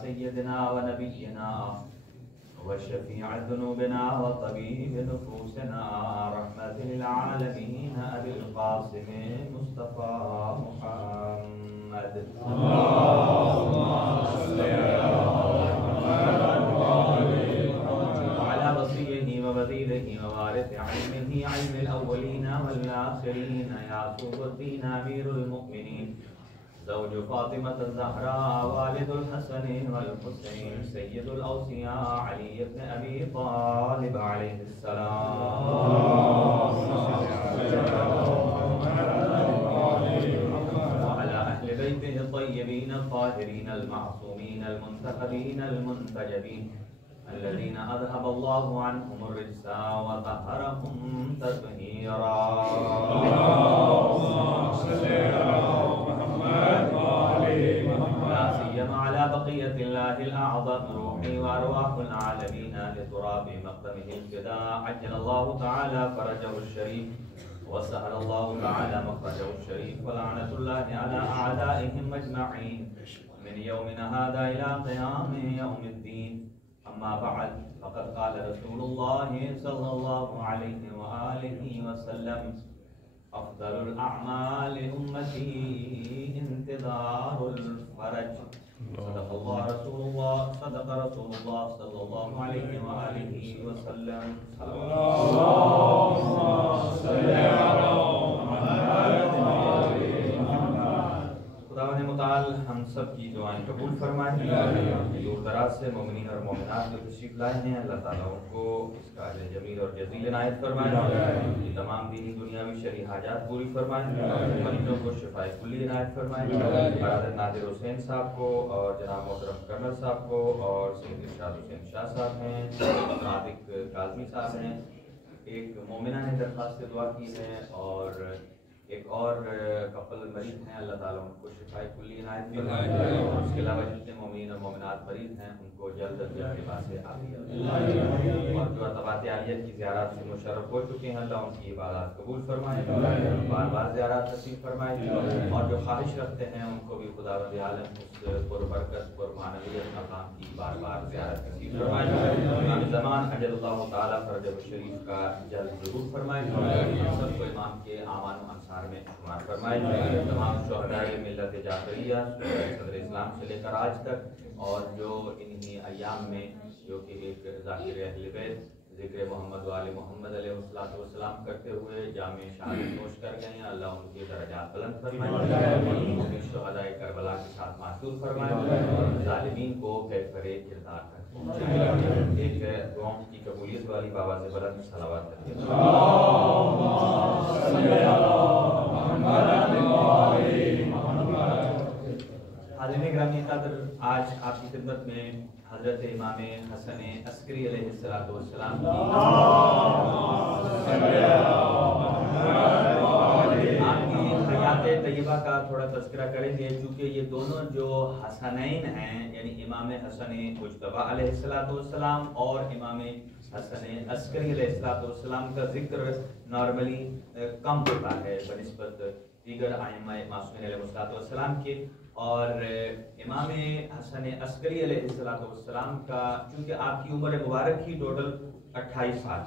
سيدنا ونبينا وشفيع ذنوبنا وطبيب نفوسنا رحمة للعالمين أبي القاسم مصطفى محمد. اللهم صل على وصيه وبديله ووارث علمه علم الأولين والآخرين يعقوب الدين أمير المؤمنين زوج فاطمة الزهراء والد الحسن والحسين سيد الأوصياء علي بن أبي طالب عليه السلام. وعلى أهل بيته الطيبين الطاهرين المعصومين المنتخبين المنتجبين الذين أذهب الله عنهم الرجس وطهرهم تطهيرا. لا سيما على بقية الله الأعظم روحي وأرواح العالمين لتراب مقدمه الفداء عجل الله تعالى فرجه الشريف وسهل الله تعالى مخرجه الشريف ولعنة الله على أعدائهم أجمعين من يومنا هذا إلى قيام يوم الدين. أما بعد فقد قال رسول الله صلى الله عليه وآله وسلم أفضل الأعمال أمتي انتظار الفرج. صدق الله رسول الله صدق رسول الله صلى الله عليه وآله وسلم. اللهم صل على محمد. خداوند متعال ہم سب کی دعائیں قبول فرمائے. دور دراز سے مومنین اور مومنات جو تشریف لائے ہیں اللہ تعالیٰ ان کو اس کا اجر جمیل اور جزیل عنایت فرمائے. تمام دینی دنیاوی شرعی حاجات پوری فرمائے. مریضوں کو شفائے کلی عنایت فرمائے. برادر نادر حسین صاحب کو اور جناب محترم کرنل صاحب کو اور سید ارشاد حسین شاہ صاحب ہیں, صادق کاظمی صاحب ہیں. ایک مومنہ نے درخواست دعا کی ہے اور ایک اور کپل مریض ہیں, اللہ تعالیٰ ان کو شفائے کلی عنایت فرمائے. اور اس کے علاوہ جتنے مومنین اور مومنات مریض ہیں ان کو جلد از جلد لباس عافیت اور جو ارتباط عالیت کی زیارات سے مشرف ہو چکے ہیں اللہ ان کی عبادات قبول فرمائے, بار بار زیارات نصیب فرمائے. اور جو خواہش رکھتے ہیں ان کو بھی خداوند عالم اس پربرکت پرمعنویت مقام کی بار بار زیارت نصیب فرمائے. امام زمان اجل اللہ تعالیٰ فرجہ الشریف کا جلد ظہور فرمائے. سب کو امام کے اعوان و انصار میں شمار فرمائے. تمام شہدائے ملت جعفریہ صدر اسلام سے لے کر آج تک اور جو انہی ایام میں جو کہ ایک ذاکر اہل بیت ذکر محمد و آل محمد علیہ السلام کرتے ہوئے جامع شہادت نوش کر گئے ہیں اللہ ان کے درجات بلند فرمائے. شہدائے کربلا کے ساتھ معصور فرمائے اور ظالمین کو کیفرے کردار تک پہنچائے. ایک دعاؤں کی قبولیت والی بابا سے بلند صلوات کرتے ہیں. حاضرین گرامی قدر, آج آپ کی خدمت میں حضرت امام حسن عسکری علیہ السلام کی آپ کی حیات طیبہ کا تھوڑا تذکرہ کریں گے, چونکہ یہ دونوں جو حسنین ہیں یعنی امام حسن مجتبی علیہ السلام اور امام حسن عسکری علیہ السلام کا ذکر نارملی کم ہوتا ہے بنسبت دیگر ائمہ معصومین علیہ السلام کے. اور امام حسن عسکری علیہ السلام کا چونکہ آپ کی عمر مبارک ہی ٹوٹل 28 سال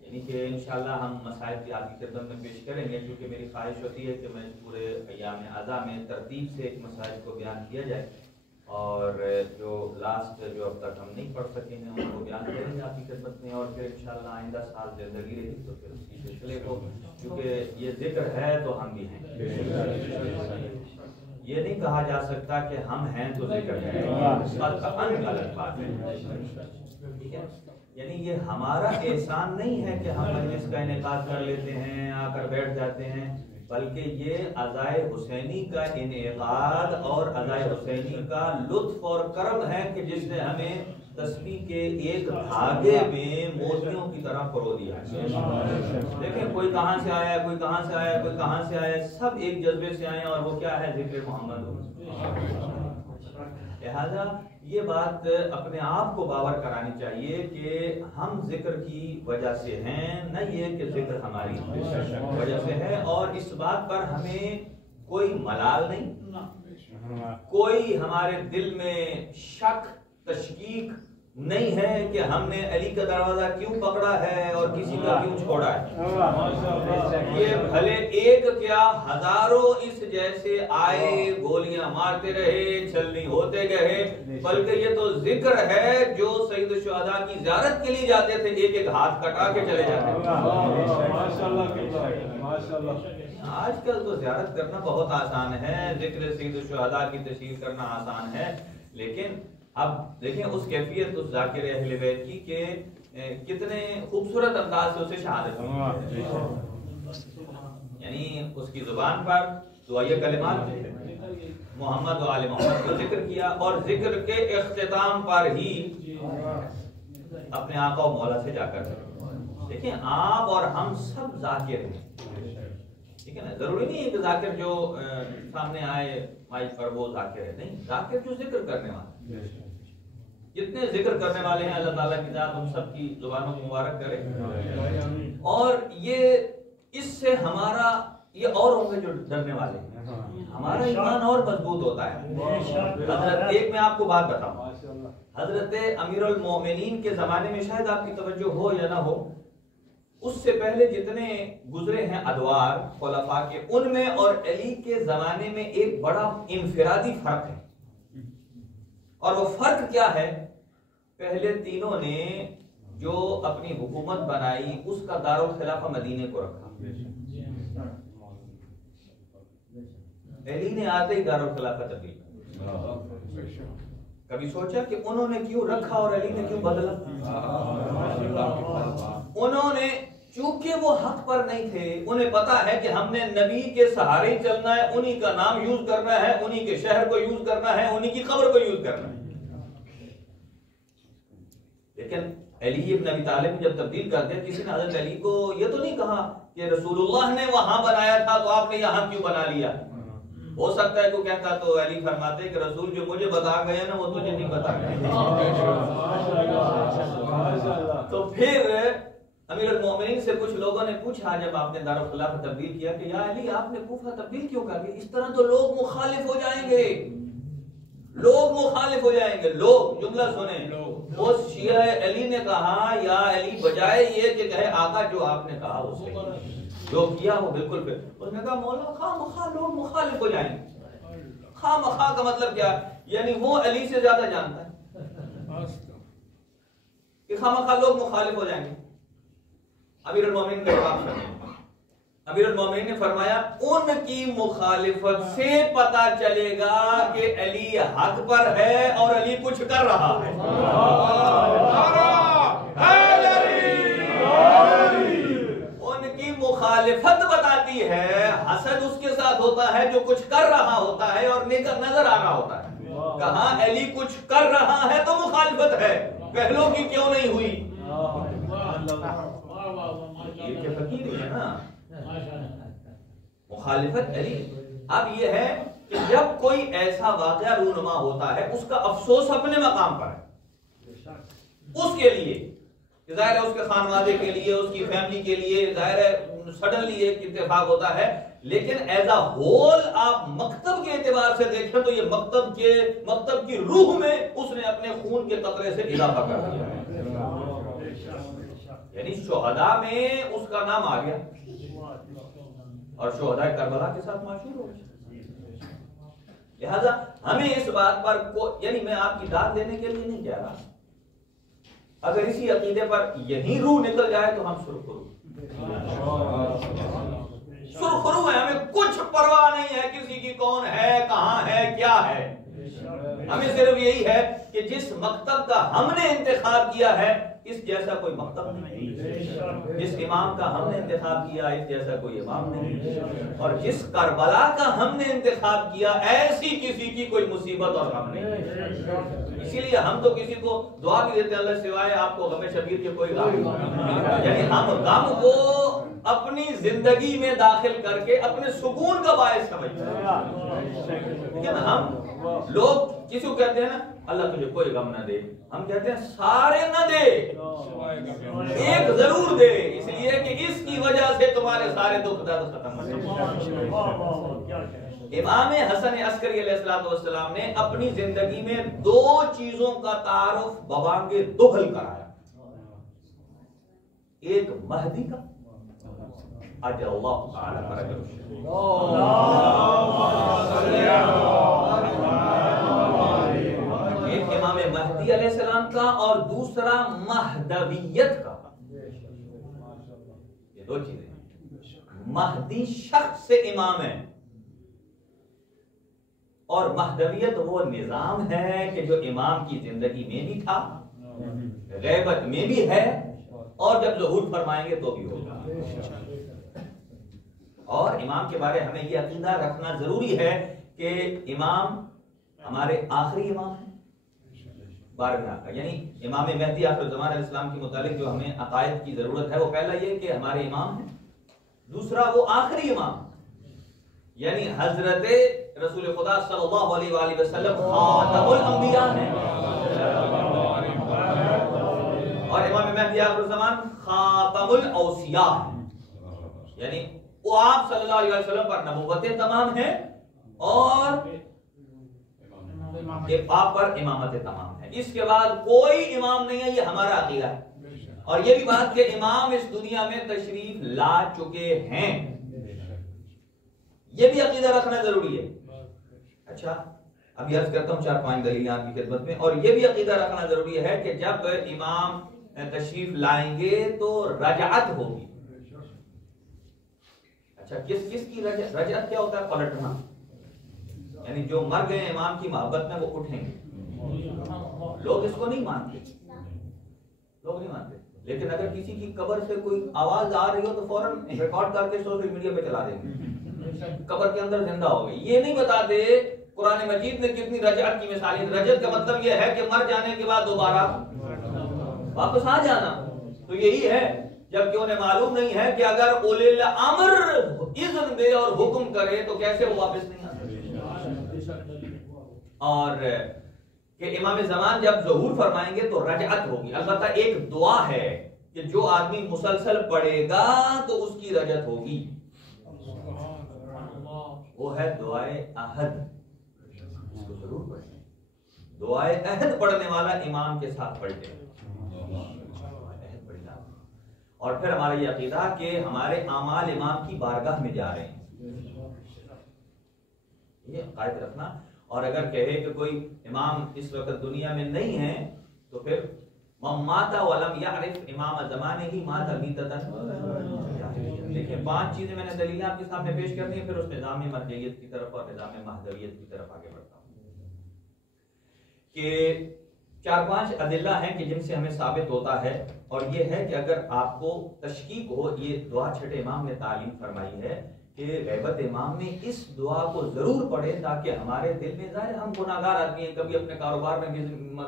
یعنی کہ انشاءاللہ ہم مسائل کی آپ کی خدمت میں پیش کریں گے, کیونکہ میری خواہش ہوتی ہے کہ میں پورے ایام اعضاء میں ترتیب سے ایک مسائل کو بیان کیا جائے اور جو لاسٹ جو اب تک ہم نہیں پڑھ سکے ہیں ان کو بیان کریں گے آپ کی خدمت میں. اور پھر انشاءاللہ آئندہ سال زندگی رہی تو پھر اسی سلسلے کو, کیونکہ یہ ذکر ہے تو ہم بھی ہیں. یہ نہیں کہا جا سکتا کہ ہم ہیں تو ذکر ہے, اس بات کا الگ بات ہے. ٹھیک ہے, یعنی یہ ہمارا احسان نہیں ہے کہ ہم مجلس کا انعقاد کر لیتے ہیں آ کر بیٹھ جاتے ہیں, بلکہ یہ عزائے حسینی کا انعقاد اور عزائے حسینی کا لطف اور کرم ہے کہ جس نے ہمیں تسبیح کے ایک دھاگے میں موتیوں کی طرح پرو دیا. دیکھیں کوئی کہاں سے آیا, کوئی کہاں سے آیا, کوئی کہاں سے آیا, سب ایک جذبے سے آئے اور وہ کیا ہے ذکر محمد. لہذا یہ بات اپنے آپ کو باور کرانی چاہیے کہ ہم ذکر کی وجہ سے ہیں, نہ یہ کہ ذکر ہماری وجہ سے ہے. اور اس بات پر ہمیں کوئی ملال نہیں, کوئی ہمارے دل میں شک تشکیک نہیں ہے کہ ہم نے علی کا دروازہ کیوں پکڑا ہے اور کسی کا کیوں چھوڑا ہے. یہ بھلے ایک کیا ہزاروں اس جیسے آئے گولیاں مارتے رہے چھلنی ہوتے گئے، بلکہ یہ تو ذکر ہے جو سید الشہداء کی زیارت کے لیے جاتے تھے ایک ایک ہاتھ کٹا کے چلے جاتے تھے. آج کل تو زیارت کرنا بہت آسان ہے، ذکر سید الشہداء کی تشریف کرنا آسان ہے، لیکن اب دیکھیں اس کیفیت اس ذاکر اہل بیت کی کہ کتنے خوبصورت انداز سے اسے شہادت دی. یعنی اس کی زبان پر دعائیہ کلمات محمد و آل محمد کا ذکر کیا، اور ذکر کے اختتام پر ہی اپنے آقا و مولا سے جا کر دیکھیں آپ اور ہم سب ذاکر ہیں، ٹھیک ہے نا. ضروری نہیں ہے کہ ذاکر جو سامنے آئے مائک پر وہ ذاکر ہے، نہیں، ذاکر جو ذکر کرنے والا. جتنے ذکر کرنے والے ہیں اللہ تعالیٰ کی ذات ان سب کی زبانوں کو مبارک کرے. اور یہ اس سے ہمارا یہ اور ہوں گے جو ڈرنے والے ہیں، ہمارا ایمان اور مضبوط ہوتا ہے. حضرت ایک میں آپ کو بات بتاؤں، حضرت امیر المومنین کے زمانے میں شاید آپ کی توجہ ہو یا نہ ہو، اس سے پہلے جتنے گزرے ہیں ادوار خلفاء کے، ان میں اور علی کے زمانے میں ایک بڑا انفرادی فرق ہے. اور وہ فرق کیا ہے؟ پہلے تینوں نے جو اپنی حکومت بنائی اس کا دارالخلافہ مدینے کو رکھا. علی نے آتے ہی دارالخلافہ تبدیل کیا. کبھی سوچا کہ انہوں نے کیوں رکھا اور علی نے کیوں بدلا؟ انہوں نے چونکہ وہ حق پر نہیں تھے، انہیں پتا ہے کہ ہم نے نبی کے سہارے ہی چلنا ہے، انہی کا نام یوز کرنا ہے، انہی کے شہر کو یوز کرنا ہے، انہی کی قبر کو یوز کرنا ہے. لیکن علی ابن ابی طالب جب تبدیل کر دیا، کسی نے حضرت علی کو یہ تو نہیں کہا کہ رسول اللہ نے وہاں بنایا تھا تو آپ نے یہاں کیوں بنا لیا. ہو سکتا ہے کوئی کہتا تو علی فرماتے کہ رسول جو مجھے بتا گئے نا وہ تجھے نہیں بتا گئے. تو پھر امیر المومنین سے کچھ لوگوں نے پوچھا جب آپ نے دارالخلافہ تبدیل کیا کہ یا علی آپ نے کوفہ تبدیل کیوں کر دیا؟ اس طرح تو لوگ مخالف ہو جائیں گے، لوگ مخالف ہو جائیں گے. لوگ جملہ سنیں، اس شیعہ علی نے کہا یا علی بجائے یہ کہ کہے آقا جو آپ نے کہا اسے جو کیا وہ بالکل پھر. اس نے کہا مولا خواہ مخواہ لوگ مخالف ہو جائیں گے. خواہ مخواہ کا مطلب کیا؟ یعنی وہ علی سے زیادہ جانتا ہے کہ خواہ مخواہ لوگ مخالف ہو جائیں گے. امیر المومنین کا جواب سنیں. امیر المومنین نے فرمایا ان کی مخالفت سے پتا چلے گا کہ علی حق پر ہے اور علی کچھ کر رہا ہے. ان کی مخالفت بتاتی ہے، حسد اس کے ساتھ ہوتا ہے جو کچھ کر رہا ہوتا ہے اور نظر آ رہا ہوتا ہے. کہاں علی کچھ کر رہا ہے تو مخالفت ہے، پہلوں کی کیوں نہیں ہوئی؟ یہ کہ فقیر ہے نا مخالفت علی. اب یہ ہے کہ جب کوئی ایسا واقعہ رونما ہوتا ہے اس کا افسوس اپنے مقام پر ہے، اس کے لیے ظاہر ہے اس کے خانوادے کے لیے، اس کی فیملی کے لیے ظاہر ہے سڈنلی ایک اتفاق ہوتا ہے. لیکن ایز اے ہول آپ مکتب کے اعتبار سے دیکھیں تو یہ مکتب کی روح میں اس نے اپنے خون کے قطرے سے اضافہ کر دیا ہے. یعنی شہداء میں اس کا نام آ گیا اور شہداء کربلا کے ساتھ مشہور ہو گیا. لہذا ہمیں اس بات پر یعنی میں آپ کی داد دینے کے لیے نہیں کہہ رہا، اگر اسی عقیدے پر یہی روح نکل جائے تو ہم سرخرو ہیں. ہمیں کچھ پرواہ نہیں ہے کسی کی کون ہے، کہاں ہے، کیا ہے. ہمیں صرف یہی ہے کہ جس مکتب کا ہم نے انتخاب کیا ہے اس جیسا کوئی مکتب نہیں، جس امام کا ہم نے انتخاب کیا اس جیسا کوئی امام نہیں، اور جس کربلا کا ہم نے انتخاب کیا ایسی کسی کی کوئی مصیبت اور غم نہیں. اسی لیے ہم تو کسی کو دعا بھی دیتے اللہ سوائے آپ کو غم شبیر کے کوئی غم نہیں. یعنی ہم غم کو اپنی زندگی میں داخل کر کے اپنے سکون کا باعث سمجھتے ہیں. لیکن ہم لوگ کسی کو کہتے ہیں نا اللہ تجھے کوئی غم نہ دے، ہم کہتے ہیں سارے نہ دے ایک ضرور دے، اس لیے کہ اس کی وجہ سے تمہارے سارے دکھ درد ختم ہو جائیں. امام حسن عسکری علیہ السلام نے اپنی زندگی میں 2 چیزوں کا تعارف ببانگ دغل کرایا، ایک مہدی کا، اجل اللہ تعالی فرجہ، ایک امام مہدی علیہ السلام کا اور دوسرا مہدویت کا۔ یہ 2 چیزیں، مہدی شخص سے امام ہے اور مہدویت وہ نظام ہے کہ جو امام کی زندگی میں بھی تھا، غیبت میں بھی ہے، اور جب ظہور فرمائیں گے تو بھی ہوگا۔ اور امام کے بارے ہمیں یہ عقیدہ رکھنا ضروری ہے کہ امام ہمارے آخری امام ہیں بارگاہ کا، یعنی امام مہدی آخر الزمان علیہ السلام کے متعلق جو ہمیں عقائد کی ضرورت ہے وہ پہلا یہ کہ ہمارے امام ہیں، دوسرا وہ آخری امام یعنی حضرت رسول خدا صلی اللہ علیہ وآلہ وسلم خاتم الانبیاء ہیں، اور امام مہدی آخر الزمان خاتم الاوصیاء ہیں، یعنی وہ آپ صلی اللہ علیہ وسلم پر نبوتیں تمام ہیں اور آپ پر امامت تمام ہے، اس کے بعد کوئی امام نہیں ہے، یہ ہمارا عقیدہ ہے۔ اور یہ بھی بات کہ امام اس دنیا میں تشریف لا چکے ہیں، یہ بھی عقیدہ رکھنا ضروری ہے۔ اچھا، ابھی عرض کرتا ہوں 4-5 دلیلیں آپ کی خدمت میں، اور یہ بھی عقیدہ رکھنا ضروری ہے کہ جب امام تشریف لائیں گے تو رجعت ہوگی۔ اچھا، کس کی رجعت کیا ہوتا ہے؟ پلٹنا، یعنی جو مر گئے امام کی محبت میں وہ اٹھیں گے۔ لوگ اس کو نہیں مانتے، لیکن اگر کسی کی قبر سے کوئی آواز آ رہی ہو تو فوراً ریکارڈ کر کے سوشل میڈیا پہ چلا دیں گے، قبر کے اندر زندہ ہو گئی۔ یہ نہیں بتاتے قرآن مجید نے کتنی رجعت کی مثالیں۔ رجعت کا مطلب یہ ہے کہ مر جانے کے بعد دوبارہ واپس آ جانا، تو یہی ہے، جبکہ انہیں معلوم نہیں ہے کہ اگر اولی الامر اذن دے اور حکم کرے تو کیسے وہ واپس نہیں آ سکتے۔ اور کہ امام زمان جب ظہور فرمائیں گے تو رجعت ہوگی۔ البتہ ایک دعا ہے کہ جو آدمی مسلسل پڑھے گا تو اس کی رجعت ہوگی، وہ ہے دعائے عہد، اس کو ضرور پڑھیں۔ دعائے عہد پڑھنے والا امام کے ساتھ پڑھتے ہیں، اور پھر ہمارا یہ عقیدہ کہ ہمارے اعمال امام کی بارگاہ میں جا رہے ہیں، یہ عقائد رکھنا۔ اور اگر کہے کہ کوئی امام اس وقت دنیا میں نہیں ہے تو پھر من مات ولم یعرف امام زمانہ ہی مات میتۃ۔ دیکھیں 5 چیزیں میں نے دلیلیں آپ کے سامنے پیش کر دی ہیں، پھر اس نظام مرجعیت کی طرف اور نظام مہدویت کی طرف آگے بڑھتا ہوں کہ 4-5 ادلہ ہیں کہ جن سے ہمیں ثابت ہوتا ہے، اور یہ ہے کہ اگر آپ کو تشکیک ہو، یہ دعا چھٹے امام نے تعلیم فرمائی ہے کہ غیبت امام میں اس دعا کو ضرور پڑھیں تاکہ ہمارے دل میں، ظاہر ہم گناہگار آدمی ہیں، کبھی اپنے کاروبار میں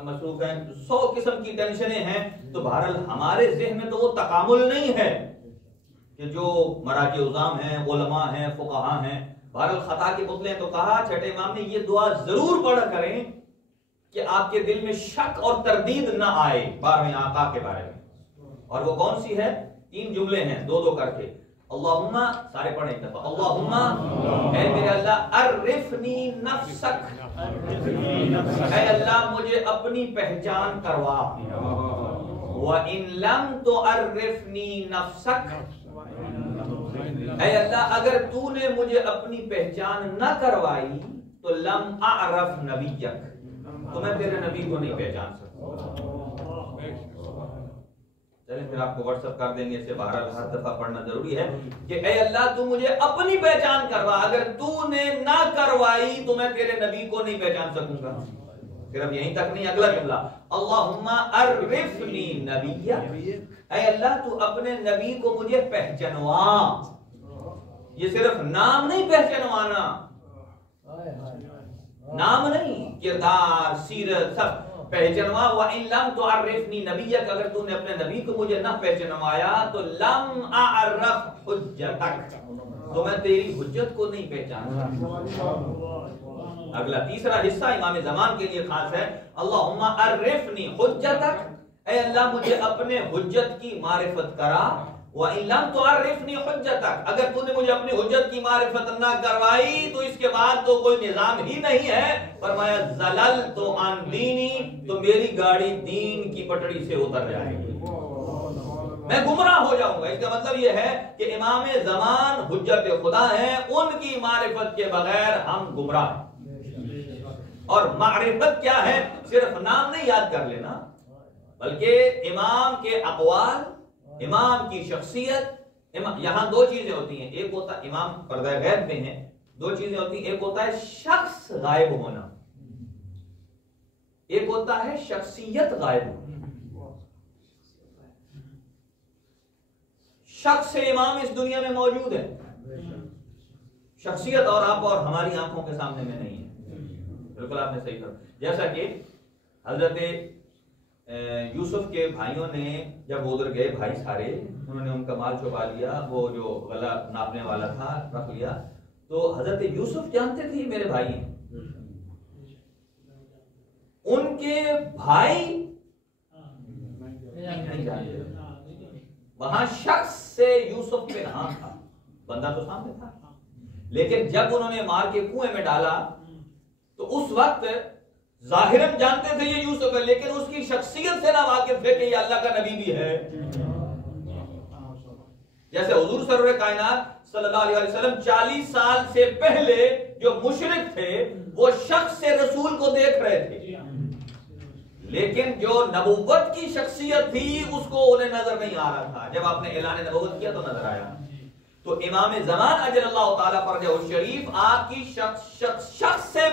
مصروف ہیں، 100 قسم کی ٹینشنیں ہیں، تو بہرحال ہمارے ذہن میں تو وہ تکامل نہیں ہے کہ جو مراجع عظام ہیں، علماء ہیں، فقہاء ہیں، بہرحال خطا کے پتلے ہیں۔ تو کہا چھٹے امام نے یہ دعا ضرور پڑھا کریں کہ آپ کے دل میں شک اور تردید نہ آئے 12ویں آقا کے بارے میں۔ اور وہ کون سی ہے؟ 3 جملے ہیں، 2 کر کے۔ اللہم، سارے پڑھیں ایک دفعہ، اللہم اے میرے اللہ، عرفنی نفسک، اے اللہ مجھے اپنی پہچان کروا، وَإِن لَمْ تُعَرِّفْنِي نَفْسَكَ، اے اللہ اگر تو نے مجھے اپنی پہچان نہ کروائی تو لم اعرف نبیک، تو میں تیرے نبی کو نہیں پہچان سکتا۔ چلیں پھر آپ کو واٹس ایپ کر دیں گے، اسے بہرحال ہر دفعہ پڑھنا ضروری ہے کہ اے اللہ تو مجھے اپنی پہچان کروا، اگر تو نے نہ کروائی تو میں تیرے نبی کو نہیں پہچان سکوں گا۔ پھر اب یہیں تک نہیں، اگلا جملہ، اللہم عرفنی نبیک، اے اللہ تو اپنے نبی کو مجھے پہچنوا۔ یہ صرف نام نہیں پہچنوانا، نام نہیں، کردار، سیرت سب پہچنوا۔ وَإِن لَمْ تُعَرِّفْنِي نَبِيَّكَ، اگر تو نے اپنے نبی کو مجھے نہ پہچنوایا تو لم اعرف حجتک، تو میں تیری حجت کو نہیں پہچان سکتا۔ اگلا تیسرا حصہ امام زمان کے لیے خاص ہے، اللہم عرفنی حجتک، اے اللہ مجھے اپنے حجت کی معرفت کرا، وَإِن لَمْ تُعَرِّفْنِي حُجَّتَكَ، اگر تو نے مجھے اپنی حجت کی معرفت نہ کروائی تو اس کے بعد تو کوئی نظام ہی نہیں ہے. فرمایا زَلَلْتُ عَنْ دِينِي، تو میری گاڑی دین کی پٹڑی سے اتر جائے گی، میں گمراہ ہو جاؤں گا. اس کا مطلب یہ ہے کہ امام زمان حجت خدا ہیں، ان کی معرفت کے بغیر ہم گمراہ ہیں. اور معرفت کیا ہے؟ صرف نام نہیں یاد کر لینا، بلکہ امام کے اقوال، امام کی شخصیت. یہاں دو چیزیں ہوتی ہیں، ایک ہوتا ہے امام پردہ غیب میں ہیں، دو چیزیں ہوتی ہیں، ایک ہوتا ہے شخص غائب ہونا، ایک ہوتا ہے شخصیت غائب ہونا. شخص سے امام اس دنیا میں موجود ہے، شخصیت اور آپ اور ہماری آنکھوں کے سامنے میں نہیں ہے. بالکل آپ نے صحیح کہا. جیسا کہ حضرت یوسف کے بھائیوں نے جب ادھر گئے، بھائی سارے، انہوں نے ان کا مال چھپا لیا، وہ جو غلہ ناپنے والا تھا رکھ لیا. تو حضرت یوسف جانتے تھے میرے بھائی ہیں، ان کے بھائی نہیں جانتے. وہاں شخص سے یوسف پہ نام تھا، بندہ تو سامنے تھا، لیکن جب انہوں نے مار کے کنویں میں ڈالا تو اس وقت ظاہراً جانتے تھے یہ یوسف ہے، لیکن اس کی شخصیت سے نہ واقف تھے کہ یہ اللہ کا نبی بھی ہے. جیسے حضور سرور کائنات صلی اللہ علیہ وسلم 40 سال سے پہلے جو مشرک تھے وہ شخص سے رسول کو دیکھ رہے تھے، لیکن جو نبوت کی شخصیت تھی اس کو انہیں نظر نہیں آ رہا تھا. جب آپ نے اعلان نبوت کیا تو نظر آیا. تو امام زمان اجل اللہ تعالیٰ فرجہ الشریف آپ کی شخص سے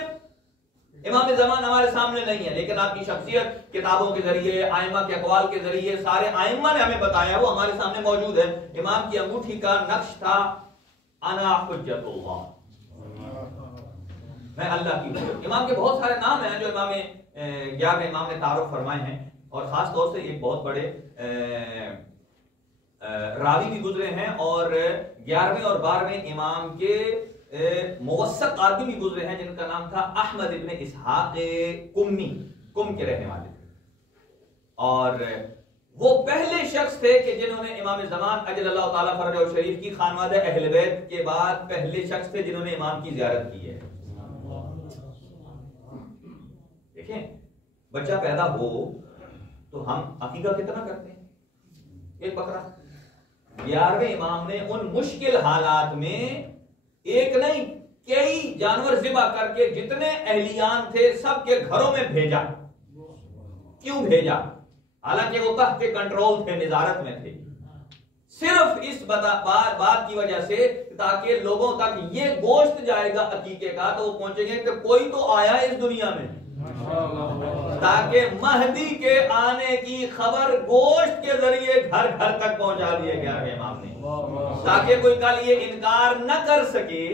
امام زمان ہمارے سامنے نہیں ہے، لیکن آپ کی شخصیت کتابوں کے ذریعے، ائمہ کے اقوال کے ذریعے، سارے ائمہ نے ہمیں بتایا، وہ ہمارے سامنے موجود ہے. امام کی انگوٹھی کا نقش تھا انا حجت اللہ، میں اللہ کی حجت. امام کے بہت سارے نام ہیں جو امام 11ویں امام نے تعارف فرمائے ہیں، اور خاص طور سے ایک بہت بڑے راوی بھی گزرے ہیں، اور 11ویں اور 12ویں امام کے موثق آدمی بھی گزرے ہیں جن کا نام تھا احمد ابن اسحاق کمی، کم کے رہنے والے تھے. اور وہ پہلے شخص تھے کہ جنہوں نے امام زمان اجل اللہ تعالیٰ فرجہ الشریف کی خانوادہ اہل بیت کے بعد پہلے شخص تھے جنہوں نے امام کی زیارت کی ہے. دیکھیں بچہ پیدا ہو تو ہم عقیقہ کتنا کرتے ہیں؟ ایک بکرا. 11ویں امام نے ان مشکل حالات میں ایک نہیں کئی جانور ذبح کر کے جتنے اہلیان تھے سب کے گھروں میں بھیجا. کیوں بھیجا؟ حالانکہ وہ تحت کے کنٹرول تھے، نظارت میں تھے، صرف اس بات کی وجہ سے تاکہ لوگوں تک یہ گوشت جائے گا عقیقے کا تو وہ پہنچیں گے کہ کوئی تو آیا اس دنیا میں، تاکہ مہدی کے آنے کی خبر گوشت کے ذریعے گھر گھر تک پہنچا دیے گیا ہے امام نے، تاکہ کوئی کل یہ انکار نہ کر سکے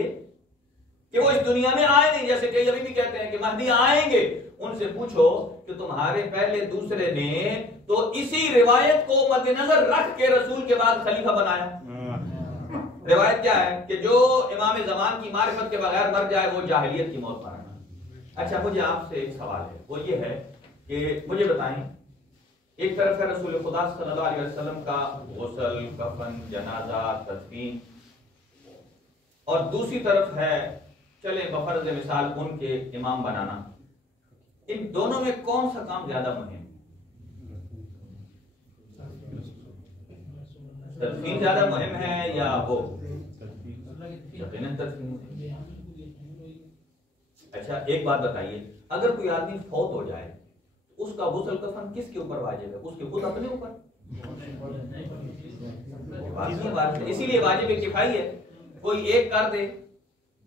کہ وہ اس دنیا میں آئے نہیں. جیسے کہ ابھی بھی کہتے ہیں کہ مہدی آئیں گے، ان سے پوچھو کہ تمہارے پہلے دوسرے نے تو اسی روایت کو مد نظر رکھ کے رسول کے بعد خلیفہ بنایا. روایت کیا ہے کہ جو امام زمان کی معرفت کے بغیر مر جائے وہ جاہلیت کی موت مرنا. اچھا مجھے آپ سے ایک سوال ہے، وہ یہ ہے کہ مجھے بتائیں، ایک طرف ہے رسول خدا صلی اللہ علیہ وسلم کا غسل، کفن، جنازہ، تدفین، اور دوسری طرف ہے چلے بفرض مثال ان کے امام بنانا. ان دونوں میں کون سا کام زیادہ مہم؟ تدفین زیادہ مہم ہے یا وہ؟ یقیناً تدفین. اچھا ایک بات بتائیے، اگر کوئی آدمی فوت ہو جائے اس کا غسل کفن کس کے اوپر واجب ہے؟ اس کے خود اپنے اوپر؟ اسی لیے واجب کفائی ہے، کوئی ایک کر دے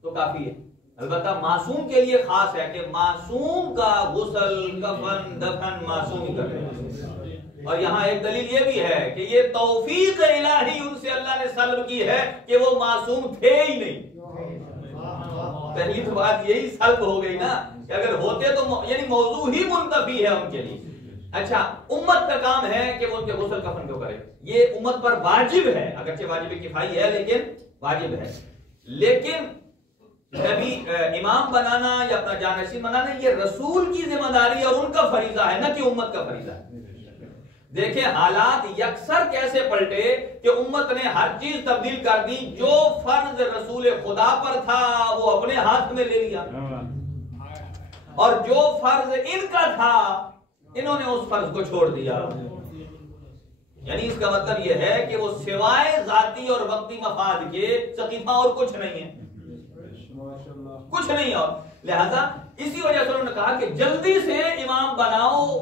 تو کافی ہے. البتہ معصوم کے لیے خاص ہے کہ معصوم کا غسل کفن دفن معصوم ہی کر رہے ہیں. اور یہاں ایک دلیل یہ بھی ہے کہ یہ توفیق الہی ان سے اللہ نے سلب کی ہے کہ وہ معصوم تھے ہی نہیں. پہلی تو بات یہی سلب ہو گئی نا کہ اگر ہوتے تو یعنی موضوع ہی منتفی ہے ان کے لیے. اچھا امت کا کام ہے کہ وہ ان کے غسل کفن کو کرے، یہ امت پر واجب ہے، اگرچہ واجب کفائی ہے لیکن واجب ہے. لیکن نبی امام بنانا یا اپنا جانشین بنانا یہ رسول کی ذمہ داری اور ان کا فریضہ ہے، نہ کہ امت کا فریضہ ہے. دیکھیں حالات یکسر کیسے پلٹے کہ امت نے ہر چیز تبدیل کر دی، جو فرض رسول خدا پر تھا وہ اپنے ہاتھ میں لے لیا، اور جو فرض ان کا تھا انہوں نے اس فرض کو چھوڑ دیا۔ یعنی اس کا مطلب یہ ہے کہ وہ سوائے ذاتی اور وقتی مفاد کے سقیفہ اور کچھ نہیں ہے، کچھ نہیں۔ اور لہذا اسی وجہ سے انہوں نے کہا کہ جلدی سے امام بناؤ،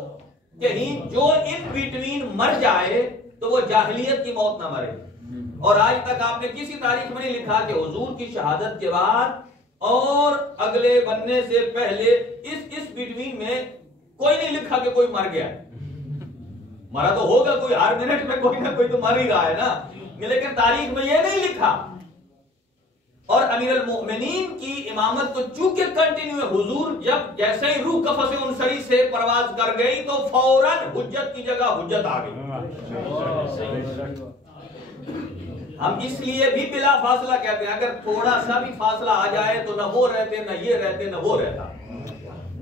کہیں جو ان بٹوین مر جائے تو وہ جاہلیت کی موت نہ مرے۔ اور آج تک آپ نے کسی تاریخ میں نہیں لکھا کہ حضور کی شہادت کے بعد اور اگلے بننے سے پہلے اس بٹوین میں کوئی نہیں لکھا کہ کوئی مر گیا۔ مرا تو ہوگا کوئی، ہر منٹ میں کوئی نہ کوئی تو مر ہی رہا ہے نا، لیکن تاریخ میں یہ نہیں لکھا۔ اور امیر المؤمنین کی امامت تو چونکہ کنٹینیو ہے، حضور جب جیسے ہی روح قفص انصری سے پرواز کر گئی تو فوراً حجت کی جگہ حجت آ گئی۔ ہم اس لیے بھی بلا فاصلہ کہتے ہیں، اگر تھوڑا سا بھی فاصلہ آ جائے تو نہ وہ رہتے نہ یہ رہتے نہ وہ رہتا،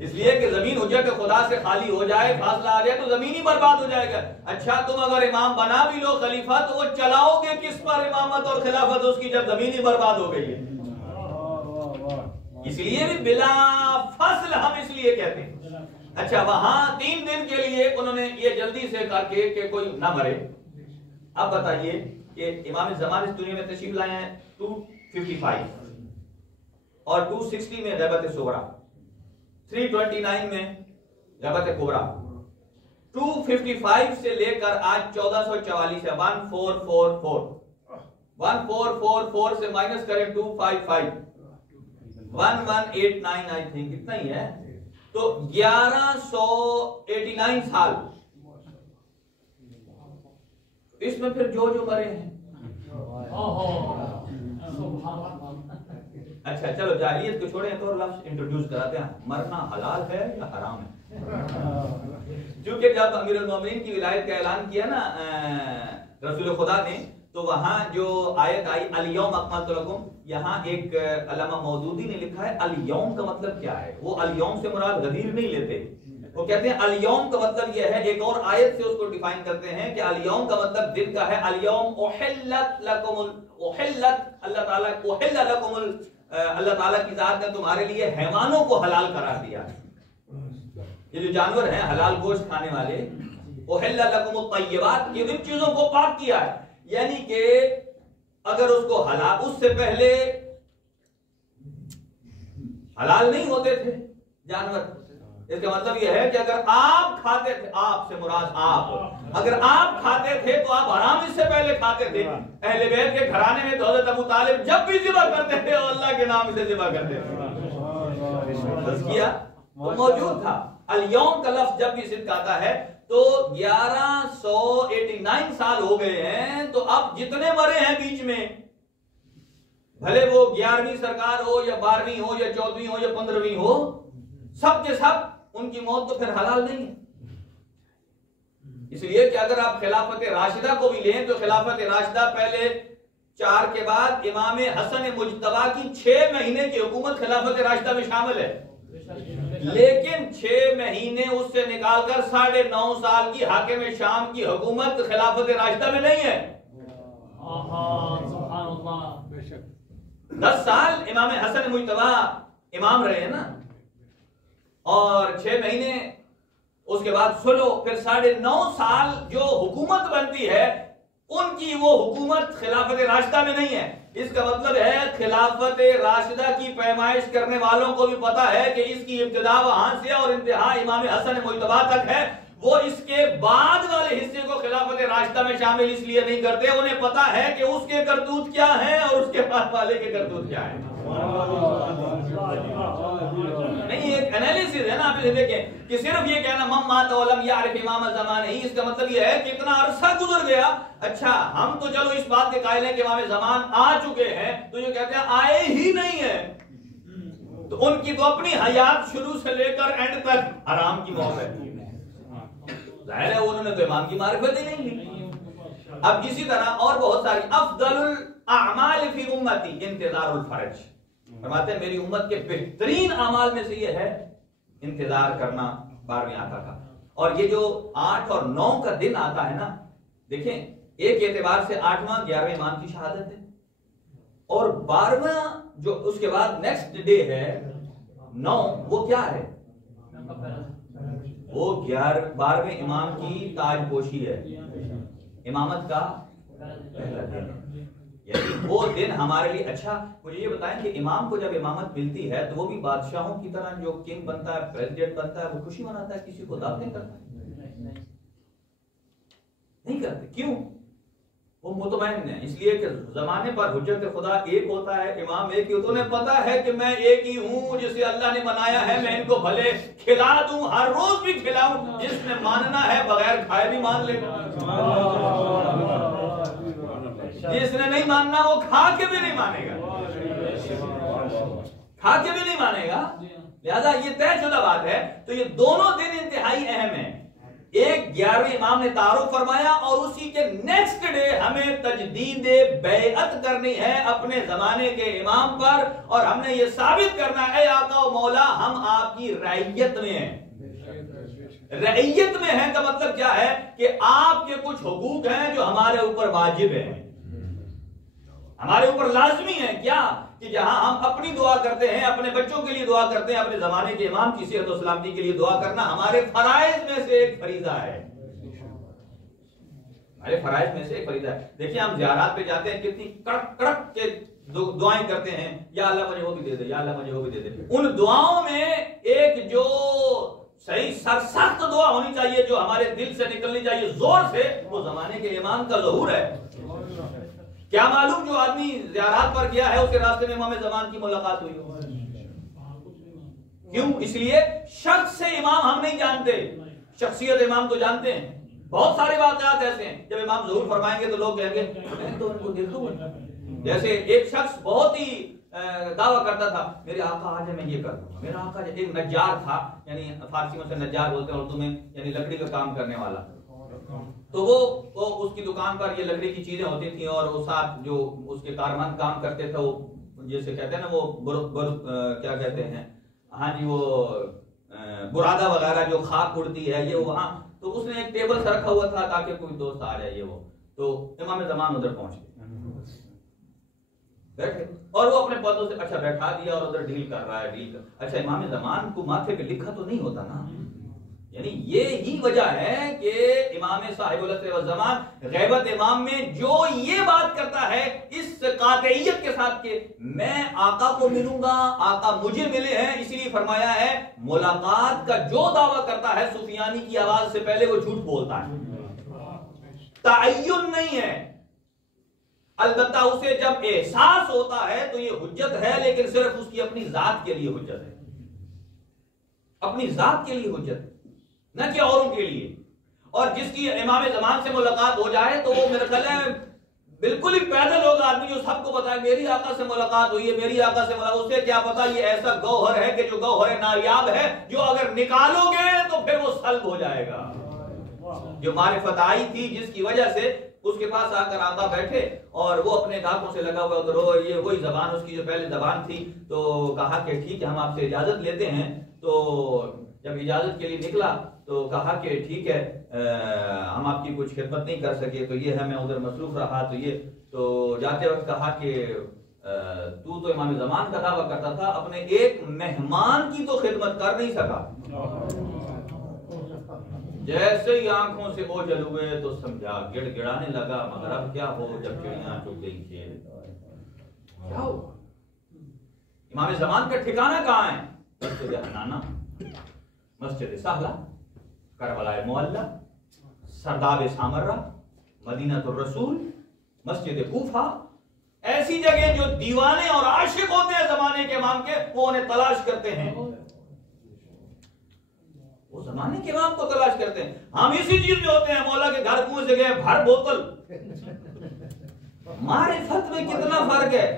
اس لیے کہ زمین حجت خدا سے خالی ہو جائے، فاصلہ آ جائے تو زمین ہی برباد ہو جائے گا۔ اچھا تم اگر امام بنا بھی لو خلیفہ تو وہ چلاؤ گے کس پر امامت اور خلافت اس کی جب زمین ہی برباد ہو گئی ہے؟ اس لیے بھی بلا فصل ہم اس لیے کہتے ہیں۔ اچھا وہاں 3 دن کے لیے انہوں نے یہ جلدی سے کر کے کہ کوئی نہ مرے۔ اب بتائیے کہ امام زمان اس دنیا میں تشریف لائے ہیں 255 اور 260 میں غیبت صغریٰ، 329 میں غیبت کبریٰ، 255 سے لے کر آج 1444 ہے، 1444 سے مائنس کریں 255 1189 آئی تھنک اتنا ہی ہے، تو 1189 سال۔ اس میں پھر جو مرے ہیں، اچھا چلو جاہلیت کو چھوڑیں تو لفظ انٹروڈیوس کراتے ہیں، مرنا حلال ہے یا حرام ہے؟ چونکہ جب امیر المومنین کی ولایت کا اعلان کیا نا رسول خدا نے، تو وہاں جو آیت آئی الیوم اکملت لکم، یہاں ایک علامہ مودودی نے لکھا ہے الیوم کا مطلب کیا ہے۔ وہ الیوم سے مراد غدیر نہیں لیتے، وہ کہتے ہیں الیوم کا مطلب یہ ہے، ایک اور آیت سے اس کو ڈیفائن کرتے ہیں کہ الیوم کا مطلب دن کا ہے، الیوم احلت لکم، احلت اللہ تعالیٰ احل لکم، اللہ تعالیٰ کی ذات نے تمہارے لیے حیوانوں کو حلال قرار دیا، یہ جو جانور ہیں حلال گوشت کھانے والے، احل لکم الطیبات، یہ ان چیزوں کو پاک کیا ہے۔ یعنی کہ اگر اس کو حلال، اس سے پہلے حلال نہیں ہوتے تھے جانور، اس کا مطلب یہ ہے کہ اگر آپ کھاتے تھے، آپ سے مراد آپ، اگر آپ کھاتے تھے تو آپ حرام اس سے پہلے کھاتے تھے۔ اہل بیت کے گھرانے میں تو حضرت ابو طالب جب بھی ذبح کرتے تھے اور اللہ کے نام سے ذبح کرتے تھے، تزکیہ وہ موجود تھا۔ الیوم کا لفظ جب بھی صدق آتا ہے تو 1189 سال ہو گئے ہیں، تو اب جتنے مرے ہیں بیچ میں، بھلے وہ 11ویں سرکار ہو یا 12ویں ہو یا 14ویں ہو یا 15ویں ہو، سب کے سب ان کی موت تو پھر حلال نہیں ہے۔ اس لیے کہ اگر آپ خلافت راشدہ کو بھی لیں تو خلافت راشدہ پہلے 4 کے بعد امام حسن مجتبیٰ کی 6 مہینے کی حکومت خلافت راشدہ میں شامل ہے، لیکن 6 مہینے اس سے نکال کر 9.5 سال کی حاکم شام کی حکومت خلافت راشدہ میں نہیں ہے۔ 10 سال امام حسن مجتبیٰ امام رہے ہیں نا، اور 6 مہینے اس کے بعد سلو، پھر 9.5 سال جو حکومت بنتی ہے ان کی وہ حکومت خلافت راشدہ میں نہیں ہے۔ اس کا مطلب ہے خلافت راشدہ کی پیمائش کرنے والوں کو بھی پتا ہے کہ اس کی ابتدا وہاں سے اور انتہا امام حسن مجتبیٰ تک ہے، وہ اس کے بعد والے حصے کو خلافت راشدہ میں شامل اس لیے نہیں کرتے، انہیں پتا ہے کہ اس کے کرتوت کیا ہیں اور اس کے بعد والے کے کرتوت کیا ہیں۔ نہیں، ایک انالیسس ہے نا، آپ اسے دیکھیں کہ صرف یہ کہنا من مات ولم یعرف امام زمان ہی، اس کا مطلب یہ ہے کہ اتنا عرصہ گزر گیا، اچھا ہم تو چلو اس بات کے قائل ہیں کہ امام زمان آ چکے ہیں، تو یہ کہتے ہیں آئے ہی نہیں ہیں، تو ان کی تو اپنی حیات شروع سے لے کر اینڈ تک حرام کی موت ہے، ظاہر ہے انہوں نے تو امام کی معرفت ہی نہیں لی۔ اب اسی طرح اور بہت ساری افضل الاعمال فی امتی انتظار الفرج، فرماتے ہیں میری امت کے بہترین اعمال میں سے یہ ہے انتظار کرنا 12ویں آقا کا۔ اور یہ جو 8 اور 9 کا دن آتا ہے نا، دیکھیں ایک اعتبار سے 8واں 11ویں امام کی شہادت ہے، اور 12واں جو اس کے بعد نیکسٹ ڈے ہے 9، وہ کیا ہے؟ وہ 12ویں امام کی تاج پوشی ہے، امامت کا پہلا دن، یعنی وہ دن ہمارے لیے اچھا۔ مجھے یہ بتائیں کہ امام کو جب امامت ملتی ہے تو وہ بھی بادشاہوں کی طرح جو کنگ بنتا ہے، پریزیڈنٹ بنتا ہے، وہ خوشی مناتا ہے، کسی کو دعوتیں کرتا ہے؟ نہیں کرتے۔ کیوں؟ وہ مطمئن ہے، اس لیے کہ زمانے پر حجت خدا ایک ہوتا ہے، امام ایک ہی ہوتا ہے، انہیں پتا ہے کہ میں ایک ہی ہوں جسے اللہ نے بنایا ہے، میں ان کو بھلے کھلا دوں، ہر روز بھی کھلاؤں، جس نے ماننا ہے بغیر کھائے بھی مان لے گا، جس نے نہیں ماننا وہ کھا کے بھی نہیں مانے گا، کھا کے بھی نہیں مانے گا، لہذا یہ طے شدہ بات ہے۔ تو یہ دونوں دن انتہائی اہم ہیں، ایک 11ویں امام نے تعارف فرمایا، اور اسی کے نیکسٹ ڈے ہمیں تجدید بیعت کرنی ہے اپنے زمانے کے امام پر، اور ہم نے یہ ثابت کرنا ہے اے آقا و مولا ہم آپ کی رعیت میں ہیں۔ رعیت میں ہیں کا مطلب کیا ہے؟ کہ آپ کے کچھ حقوق ہیں جو ہمارے اوپر واجب ہیں، ہمارے اوپر لازمی ہے، کیا کہ جہاں ہم اپنی دعا کرتے ہیں، اپنے بچوں کے لیے دعا کرتے ہیں، اپنے زمانے کے امام کی صحت و سلامتی کے لیے دعا کرنا ہمارے فرائض میں سے ایک فریضہ ہے، ہمارے فرائض میں سے ایک فریضہ ہے۔ دیکھیں ہم زیارات پہ جاتے ہیں، کتنی کڑک کڑک کے دعائیں کرتے ہیں، یا اللہ مجھے وہ بھی دے دے، یا اللہ مجھے وہ بھی دے دے۔ ان دعاؤں میں ایک جو صحیح سرسخت دعا ہونی چاہیے، جو ہمارے دل سے نکلنی چاہیے زور سے، وہ زمانے کے امام کا ظہور ہے۔ کیا معلوم جو آدمی زیارات پر گیا ہے اس کے راستے میں امام زمان کی ملاقات ہوئی ہو؟ کیوں؟ اس لیے شخص سے امام ہم نہیں جانتے، شخصیت امام تو جانتے ہیں۔ بہت سارے واقعات ایسے ہیں جب امام ظہور فرمائیں گے تو لوگ کہیں گے میں تو ان کو دیکھوں۔ جیسے ایک شخص بہت ہی دعویٰ کرتا تھا میرے آقا آج میں یہ کر دوں گا، میرا آقا ایک نجار تھا، یعنی فارسی میں سے نجار بولتے ہیں، اردو میں یعنی لکڑی کا کام کرنے والا، تو وہ اس کی دکان پر یہ لکڑی کی چیزیں ہوتی تھیں، اور وہ ساتھ جو اس کے کارمند کام کرتے تھے، وہ جیسے کہتے ہیں نا وہ کیا کہتے ہیں، ہاں جی، وہ برادہ وغیرہ جو خاک اڑتی ہے یہ وہاں، تو اس نے ایک ٹیبل سے رکھا ہوا تھا تاکہ کوئی دوست آ جائے، یہ وہ تو امام زمان ادھر پہنچ گئے بیٹھے، اور وہ اپنے پودوں سے اچھا بیٹھا دیا اور ادھر ڈیل کر رہا ہے، ڈیل کر۔ اچھا امام زمان کو ماتھے پہ لکھا تو نہیں ہوتا نا، یعنی یہی وجہ ہے کہ امام صاحب العصر والزمان غیبت امام میں جو یہ بات کرتا ہے اس قاطعیت کے ساتھ کہ میں آقا کو ملوں گا، آقا مجھے ملے ہیں، اسی لیے فرمایا ہے ملاقات کا جو دعویٰ کرتا ہے سفیانی کی آواز سے پہلے وہ جھوٹ بولتا ہے، تعین نہیں ہے، البتہ اسے جب احساس ہوتا ہے تو یہ حجت ہے، لیکن صرف اس کی اپنی ذات کے لیے حجت ہے، اپنی ذات کے لیے حجت ہے، نہ کہ اوروں کے لیے۔ اور جس کی امام زمان سے ملاقات ہو جائے تو وہ میرے خیال ہے بالکل ہی پیدل ہوگا آدمی جو سب کو بتائے میری آقا سے ملاقات ہوئی ہے، میری آقا سے ملاقات، اسے کیا پتا یہ ایسا گوہر ہے کہ جو گوہر نایاب ہے، جو اگر نکالو گے تو پھر وہ سلب ہو جائے گا۔ جو معرفت آئی تھی جس کی وجہ سے اس کے پاس آ کر آقا بیٹھے اور وہ اپنے گاہکوں سے لگا ہوا ادھر، یہ وہی زبان اس کی جو پہلے زبان تھی، تو کہا کہ ٹھیک ہے ہم آپ سے اجازت لیتے ہیں۔ تو جب اجازت کے لیے نکلا تو کہا کہ ٹھیک ہے ہم آپ کی کچھ خدمت نہیں کر سکے، تو یہ ہے میں ادھر مصروف رہا، تو یہ تو جاتے وقت کہا کہ تو امام زمان کا دعویٰ کرتا تھا، اپنے ایک مہمان کی تو خدمت کر نہیں سکا۔ جیسے ہی آنکھوں سے اوجھل ہوئے تو سمجھا، گڑ گڑانے لگا، مگر اب کیا ہو جب چڑیاں چگ گئی کھیل، کیا ہو؟ امام زمان کا ٹھکانہ کہاں ہے؟ مسجد حنانہ، مسجد سہلہ، کربلا معلی، سرداب سامرہ، مدینہ الرسول، مسجد کوفہ، ایسی جگہ جو دیوانے اور عاشق ہوتے ہیں زمانے کے امام کے، وہ انہیں تلاش کرتے ہیں، وہ زمانے کے امام کو تلاش کرتے ہیں۔ ہم اسی چیز میں ہوتے ہیں، مولا کے گھر کنویں سے گئے بھر بوتل، معرفت میں کتنا فرق ہے۔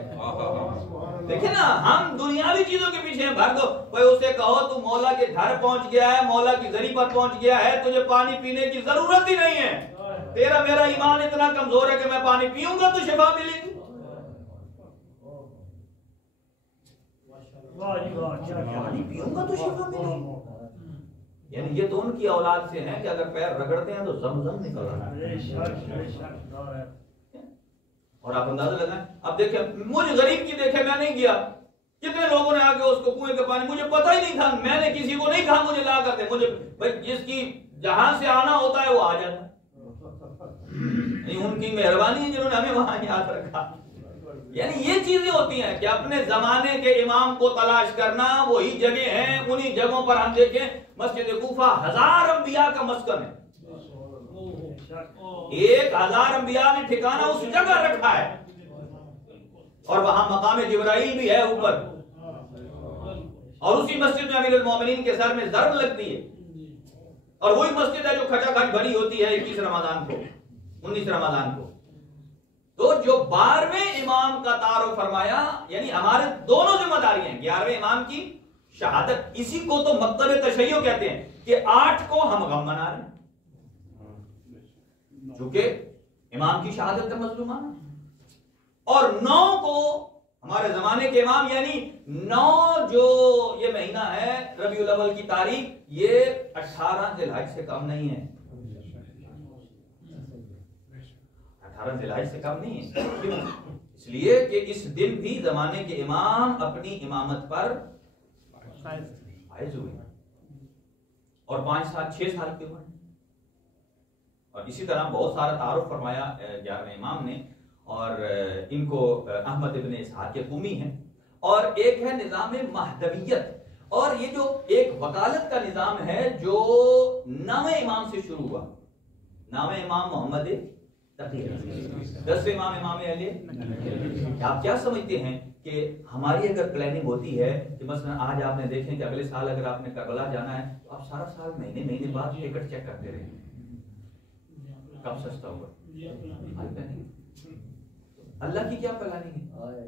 دیکھیں نا، ہم دنیاوی چیزوں کے پیچھے ہیں، بھر دو، کوئی اسے کہو تو مولا کے گھر پہنچ گیا ہے، مولا کی زری پر پہنچ گیا ہے، تجھے پانی پینے کی ضرورت ہی نہیں ہے، تیرا میرا ایمان اتنا کمزور ہے کہ میں پانی پیوں گا تو شفا ملے گی۔ پانی پیوں گا تو شفا ملے گی۔ یعنی یہ تو ان کی اولاد سے ہیں کہ اگر پیر رگڑتے ہیں تو زمزم نکل رہا ہے. اور آپ اندازہ لگائیں, اب دیکھیں مجھے غریب کی دیکھے میں نہیں گیا, کتنے لوگوں نے آگے اس کو کنویں کے پانی, مجھے پتہ ہی نہیں تھا, میں نے کسی کو نہیں کہا مجھے لا کر دے, مجھے بھائی جس کی جہاں سے آنا ہوتا ہے وہ آ جاتا ہے. ان کی مہربانی ہے جنہوں نے ہمیں وہاں یاد رکھا. یعنی یہ چیزیں ہوتی ہیں کہ اپنے زمانے کے امام کو تلاش کرنا, وہی جگہ ہیں, انہی جگہوں پر ہم دیکھیں مسجد کوفہ 1000 انبیاء کا مسکن ہے, 1000 انبیاء نے ٹھکانہ اس جگہ رکھا ہے, اور وہاں مقام جبرائیل بھی ہے اوپر, اور اسی مسجد میں امیر المومنین کے سر میں ضرب لگتی ہے, اور وہی مسجد ہے جو کھچا کھچ بھری ہوتی ہے 21 رمضان کو 19 رمضان کو. تو جو 12ویں امام کا تعارف فرمایا, یعنی ہمارے دونوں ذمہ داریاں ہیں. 11ویں امام کی شہادت, اسی کو تو مکتب تشیع کہتے ہیں کہ 8 کو ہم غم منا رہے ہیں چونکہ امام کی شہادت کا مظلومانہ, اور 9 کو ہمارے زمانے کے امام, یعنی 9 جو یہ مہینہ ہے ربیع الاول کی تاریخ, یہ 18 ذی الحج سے کم نہیں ہے, 18 ذی الحج سے کم نہیں ہے. کیوں؟ اس لیے کہ اس دن بھی زمانے کے امام اپنی امامت پر فائز ہوئے, اور 5 سال 6 سال کے ہوئے. اور اسی طرح بہت سارا تعارف فرمایا 11ویں امام نے, اور ان کو احمد ابن اسحاق قومی ہیں, اور ایک ہے نظام مہدویت, اور یہ جو ایک وکالت کا نظام ہے جو 9ویں امام سے شروع ہوا. 9ویں امام محمد تقی, 10ویں امام امام علی. آپ کیا سمجھتے ہیں کہ ہماری اگر پلاننگ ہوتی ہے کہ مثلا آج آپ نے دیکھیں کہ اگلے سال اگر آپ نے کربلا جانا ہے تو آپ سارا سال مہینے بعد ٹکٹ چیک کرتے رہیں کب سستا ہوگا. اللہ کی کیا پلاننگ ہے؟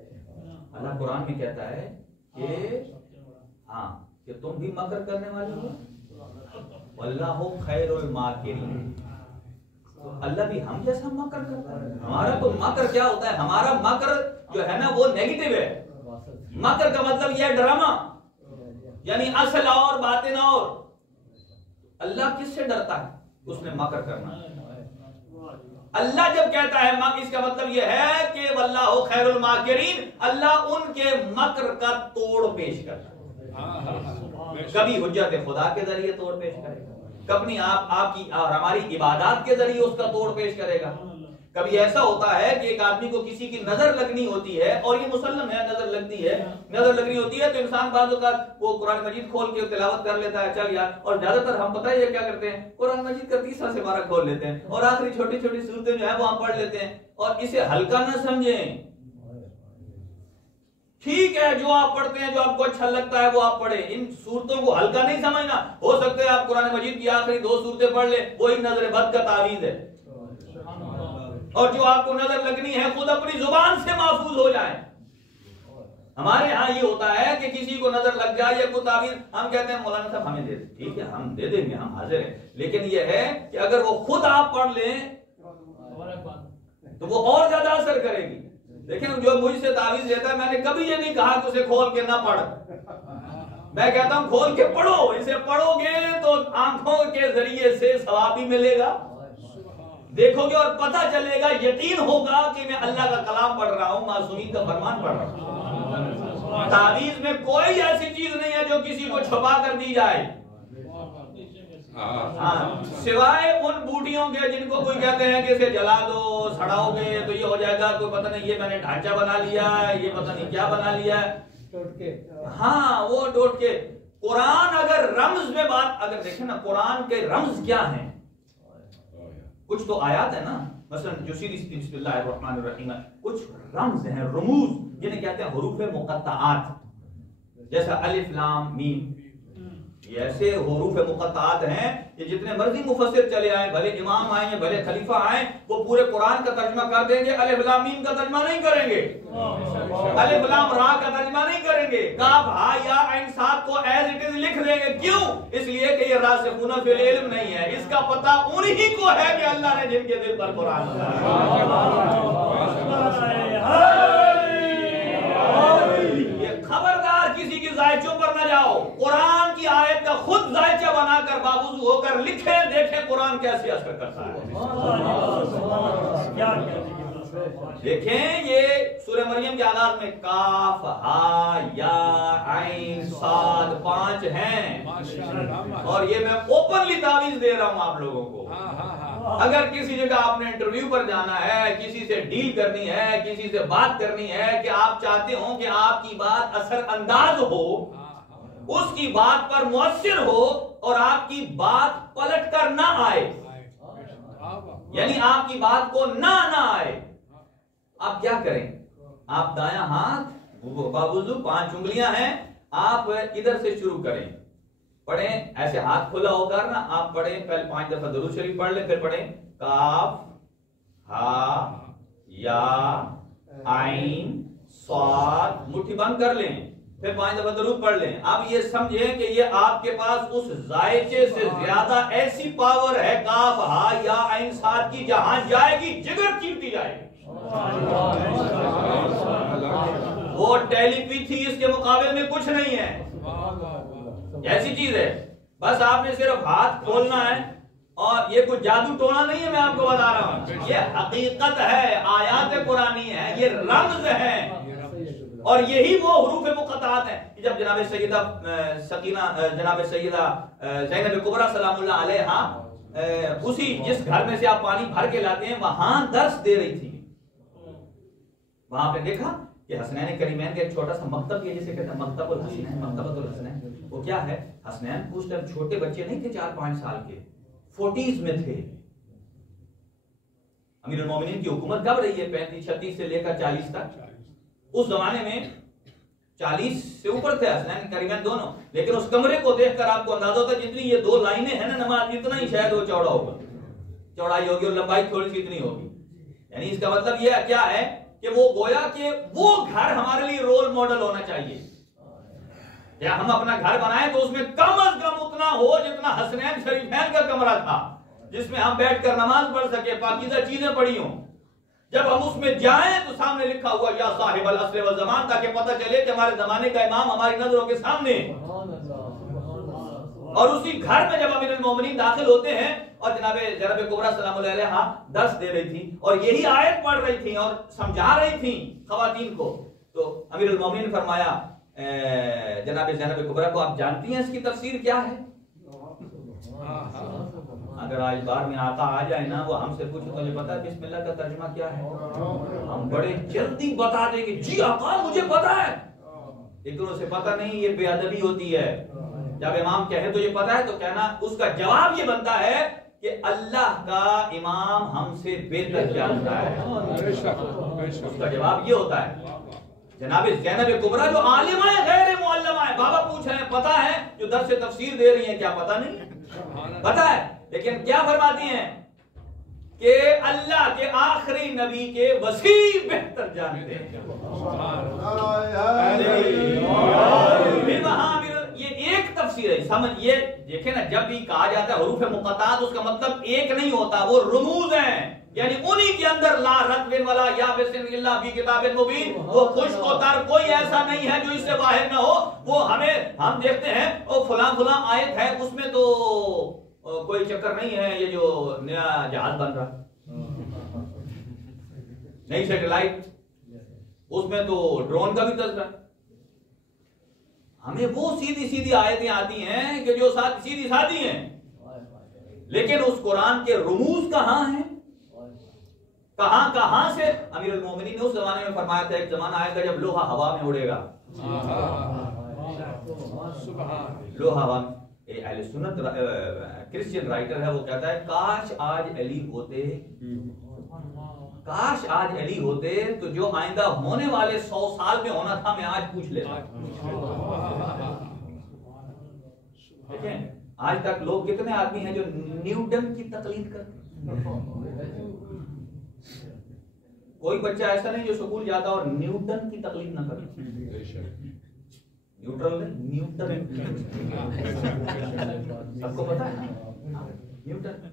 اللہ قرآن میں کہتا ہے کہ ہاں کہ تم بھی مکر کرنے والے ہو, واللہ خیر الماکرین. تو اللہ بھی ہم جیسا مکر کرتا ہے. ہمارا تو مکر کیا ہوتا ہے, ہمارا مکر جو ہے نا وہ نیگیٹو ہے. مکر کا مطلب یہ ہے ڈرامہ, یعنی اصل اور باطن اور. اللہ کس سے ڈرتا ہے؟ اس نے مکر کرنا. اللہ جب کہتا ہے اس کا مطلب یہ ہے کہ واللہ خیر الماکرین, اللہ ان کے مکر کا توڑ پیش کرتا ہے. کبھی حجت خدا کے ذریعے توڑ پیش کرے گا, کبھی آپ کی اور ہماری عبادات کے ذریعے اس کا توڑ پیش کرے گا. کبھی ایسا ہوتا ہے کہ ایک آدمی کو کسی کی نظر لگنی ہوتی ہے, اور یہ مسلم ہے, نظر لگنی ہوتی ہے تو انسان بعض اوقات وہ قرآن مجید کھول کے تلاوت کر لیتا ہے, چل یار. اور زیادہ تر ہم پتہ ہے یہ کیا کرتے ہیں, قرآن مجید کا 30 سے 12 کھول لیتے ہیں, اور آخری چھوٹی چھوٹی صورتیں جو ہے وہ ہم پڑھ لیتے ہیں, اور اسے ہلکا نہ سمجھیں. ٹھیک ہے, جو آپ پڑھتے ہیں, جو آپ کو اچھا لگتا ہے وہ آپ پڑھیں, ان صورتوں کو ہلکا نہیں سمجھنا. ہو سکتا ہے آپ قرآن مجید کی آخری 2 صورتیں پڑھ لیں, وہی نظر بد کا تعویذ ہے. اور جو آپ کو نظر لگنی ہے خود اپنی زبان سے محفوظ ہو جائیں. ہمارے ہاں یہ ہوتا ہے کہ کسی کو نظر لگ جائے یا کوئی تعویذ, ہم کہتے ہیں مولانا صاحب ہمیں دے دیں, ٹھیک ہے ہم دے دیں گے, ہم حاضر ہیں. لیکن یہ ہے کہ اگر وہ خود آپ پڑھ لیں تو وہ اور زیادہ اثر کرے گی. دیکھیں جو مجھ سے تعویذ لیتا ہے, میں نے کبھی یہ نہیں کہا کہ اسے کھول کے نہ پڑھ, میں کہتا ہوں کھول کے پڑھو. اسے پڑھو گے تو آنکھوں کے ذریعے سے ثواب بھی ملے گا, دیکھو گے اور پتہ چلے گا, یقین ہوگا کہ میں اللہ کا کلام پڑھ رہا ہوں, معصومین کا فرمان پڑھ رہا ہوں. تعویذ میں کوئی ایسی چیز نہیں ہے جو کسی کو چھپا کر دی جائے, سوائے ان بوٹیوں کے جن کو کوئی کہتے ہیں کہ اسے جلا دو, سڑاؤ گے تو یہ ہو جائے گا, کوئی پتہ نہیں یہ میں نے ڈھانچہ بنا لیا ہے, یہ پتہ نہیں کیا بنا لیا ہے. ہاں وہ ٹوٹ کے. قرآن اگر رمز میں بات, اگر دیکھیں نا قرآن کے رمز کیا ہیں, کچھ تو آیات ہے نا, مثلا جو سیدھی بسم اللہ الرحمن الرحیم, کچھ رمز ہیں, رموز جنہیں کہتے ہیں حروف مقطعات, جیسا الف لام میم. یہ ایسے حروف مقطعات ہیں کہ جتنے مرضی مفسر چلے آئیں, بھلے امام آئیں یا بھلے خلیفہ آئیں, وہ پورے قرآن کا ترجمہ کر دیں گے, الف لام میم کا ترجمہ نہیں کریں گے, الف لام را کا ترجمہ نہیں کریں گے, کاف ہا یا عین صاد کو ایز اٹ از لکھ دیں گے. کیوں؟ اس لیے کہ یہ راسخون فی العلم نہیں ہے, اس کا پتہ انہی کو ہے کہ اللہ نے جن کے دل پر قرآن یہ. خبردار کسی کی زائچوں پر نہ جاؤ, قرآن کی آیت کا خود ذائچہ بنا کر باوضو ہو کر لکھیں، دیکھیں قرآن کیسے اثر کرتا ہے۔ دیکھیں یہ سورہ مریم کے آغاز میں کاف ہا یا عین صاد 5 ہیں، اور یہ میں اوپنلی تعویذ دے رہا ہوں آپ لوگوں کو۔ اگر کسی جگہ آپ نے انٹرویو پر جانا ہے، کسی سے ڈیل کرنی ہے، کسی سے بات کرنی ہے کہ آپ چاہتے ہوں کہ آپ کی بات اثر انداز ہو، اس کی بات پر مؤثر ہو اور آپ کی بات پلٹ کر نہ آئے، یعنی آپ کی بات کو نہ آئے، آپ کیا کریں؟ آپ دایاں ہاتھ باوضو 5 انگلیاں ہیں، آپ ادھر سے شروع کریں، پڑھیں ایسے ہاتھ کھلا ہو کر نا، آپ پڑھیں پہلے 5 دفعہ درود شریف پڑھ لیں، پھر پڑھیں کاف ہا یا عین صاد، مٹھی بند کر لیں، پھر 5 دفعہ درود پڑھ لیں۔ اب یہ سمجھیں کہ یہ آپ کے پاس اس ذائچے سے زیادہ ایسی پاور ہے کاف ہا یا عین صاد کی، جہاں جائے گی جگر چیرتی جائے گی۔ وہ ٹیلی پیتھیس کے مقابل میں کچھ نہیں ہے، ایسی چیز ہے۔ بس آپ نے صرف ہاتھ کھولنا ہے، اور یہ کوئی جادو ٹونا نہیں ہے، میں آپ کو بتا رہا ہوں، یہ حقیقت ہے، آیات قرآنی ہے، یہ رمز ہے، اور یہی وہ حروف مقطعات ہیں۔ جب جناب سیدہ سکینہ، جناب سیدہ زینب کبریٰ سلام اللہ علیہا اسی جس گھر میں سے آپ پانی بھر کے لاتے ہیں وہاں درس دے رہی تھی، وہاں پہ دیکھا کہ حسنین کریمین کا ایک چھوٹا سا مکتب، یہ جسے کہتے ہیں مکتب الحسنین، مکتبۃ الحسنین، وہ کیا ہے؟ حسنین اس ٹائم چھوٹے بچے نہیں تھے، 4-5 سال کے، 40s میں تھے۔ امیر المومنین کی حکومت کب رہی ہے؟ 35-36 سے لے کر 40 تک۔ اس زمانے میں 40 سے اوپر تھے حسنین کریمین دونوں، لیکن اس کمرے کو دیکھ کر آپ کو اندازہ ہوتا ہے جتنی یہ 2 لائنیں ہیں نا نماز، اتنا ہی شاید وہ چوڑا ہوگا، چوڑائی ہوگی، اور لمبائی تھوڑی سی اتنی ہوگی۔ یعنی اس کا مطلب یہ کیا ہے کہ وہ گویا کہ وہ گھر ہمارے لیے رول ماڈل ہونا چاہیے، یا ہم اپنا گھر بنائیں تو اس میں کم از کم اتنا ہو جتنا حسنین شریفین کا کمرہ تھا، جس میں ہم بیٹھ کر نماز پڑھ سکے، پاکیزہ چیزیں پڑھی ہوں۔ جب ہم اس میں جائیں تو سامنے لکھا ہوا یا صاحب العصر والزمان، تاکہ پتہ چلے کہ ہمارے زمانے کا امام ہماری نظروں کے سامنے۔ اور اسی گھر میں جب امیر المومنین داخل ہوتے ہیں، اور جناب زینب کبریٰ سلام اللہ علیہا درس دے رہی تھی اور یہی آیت پڑھ رہی تھی اور سمجھا رہی تھی خواتین کو، تو امیر المومنین نے فرمایا جناب زینب کبریٰ کو، آپ جانتی ہیں اس کی تفسیر کیا ہے؟ اگر آج بار میں آقا آ جائے نا، وہ ہم سے پوچھے تو یہ پتا ہے بسم اللہ کا ترجمہ کیا ہے، ہم بڑے جلدی بتا دیں گے جی آقا مجھے پتا ہے، لیکن اسے پتا نہیں، یہ بے ادبی ہوتی ہے۔ جب امام کہے تو یہ پتا ہے تو کہنا، اس کا جواب یہ بنتا ہے کہ اللہ کا امام ہم سے بہتر جانتا ہے، اس کا جواب یہ ہوتا ہے۔ جناب زینب کبریٰ جو عالمہ ہے، غیر معلمہ ہے، بابا پوچھ رہے ہیں پتا ہے، جو درس تفسیر دے رہی ہیں کیا پتا نہیں؟ پتا ہے، لیکن کیا فرماتی ہیں کہ اللہ کے آخری نبی کے وسیع بہتر جانتے ہیں۔ یہ ایک تفسیر ہے، سمجھ یہ دیکھیں نا، جب بھی کہا جاتا ہے حروف مقطعات، اس کا مطلب ایک نہیں ہوتا، وہ رموز ہیں، یعنی انہی کے اندر لا رتب ولا یابس الا فی کتاب مبین، وہ خشک و تر کوئی ایسا نہیں ہے جو اس سے باہر نہ ہو۔ وہ ہم دیکھتے ہیں وہ فلاں آیت ہے، اس میں تو کوئی چکر نہیں ہے، یہ جو نیا جہاز بن رہا، نئی سیٹلائٹ، اس میں تو ڈرون کا بھی تذکرہ۔ ہمیں وہ سیدھی آیتیں آتی ہیں کہ جو سیدھی سادی ہیں، لیکن اس قرآن کے رموز کہاں ہیں، کہاں سے؟ امیر المومنین نے اس زمانے میں فرمایا تھا ایک زمانہ آئے گا جب لوہا ہوا میں اڑے گا، لوہا ہوا میں۔ اہل سنت کرسچین رائٹر ہے، وہ کہتا ہے کاش آج علی ہوتے، کاش آج علی ہوتے تو جو آئندہ ہونے والے 100 سال میں ہونا تھا میں آج پوچھ لیتا۔ دیکھیں آج تک لوگ کتنے آدمی ہیں جو نیوٹن کی تقلید کرتے، کوئی بچہ ایسا نہیں جو اسکول جاتا اور نیوٹن کی تقلید نہ کرے، نیوٹن سب کو پتا ہے نیوٹن۔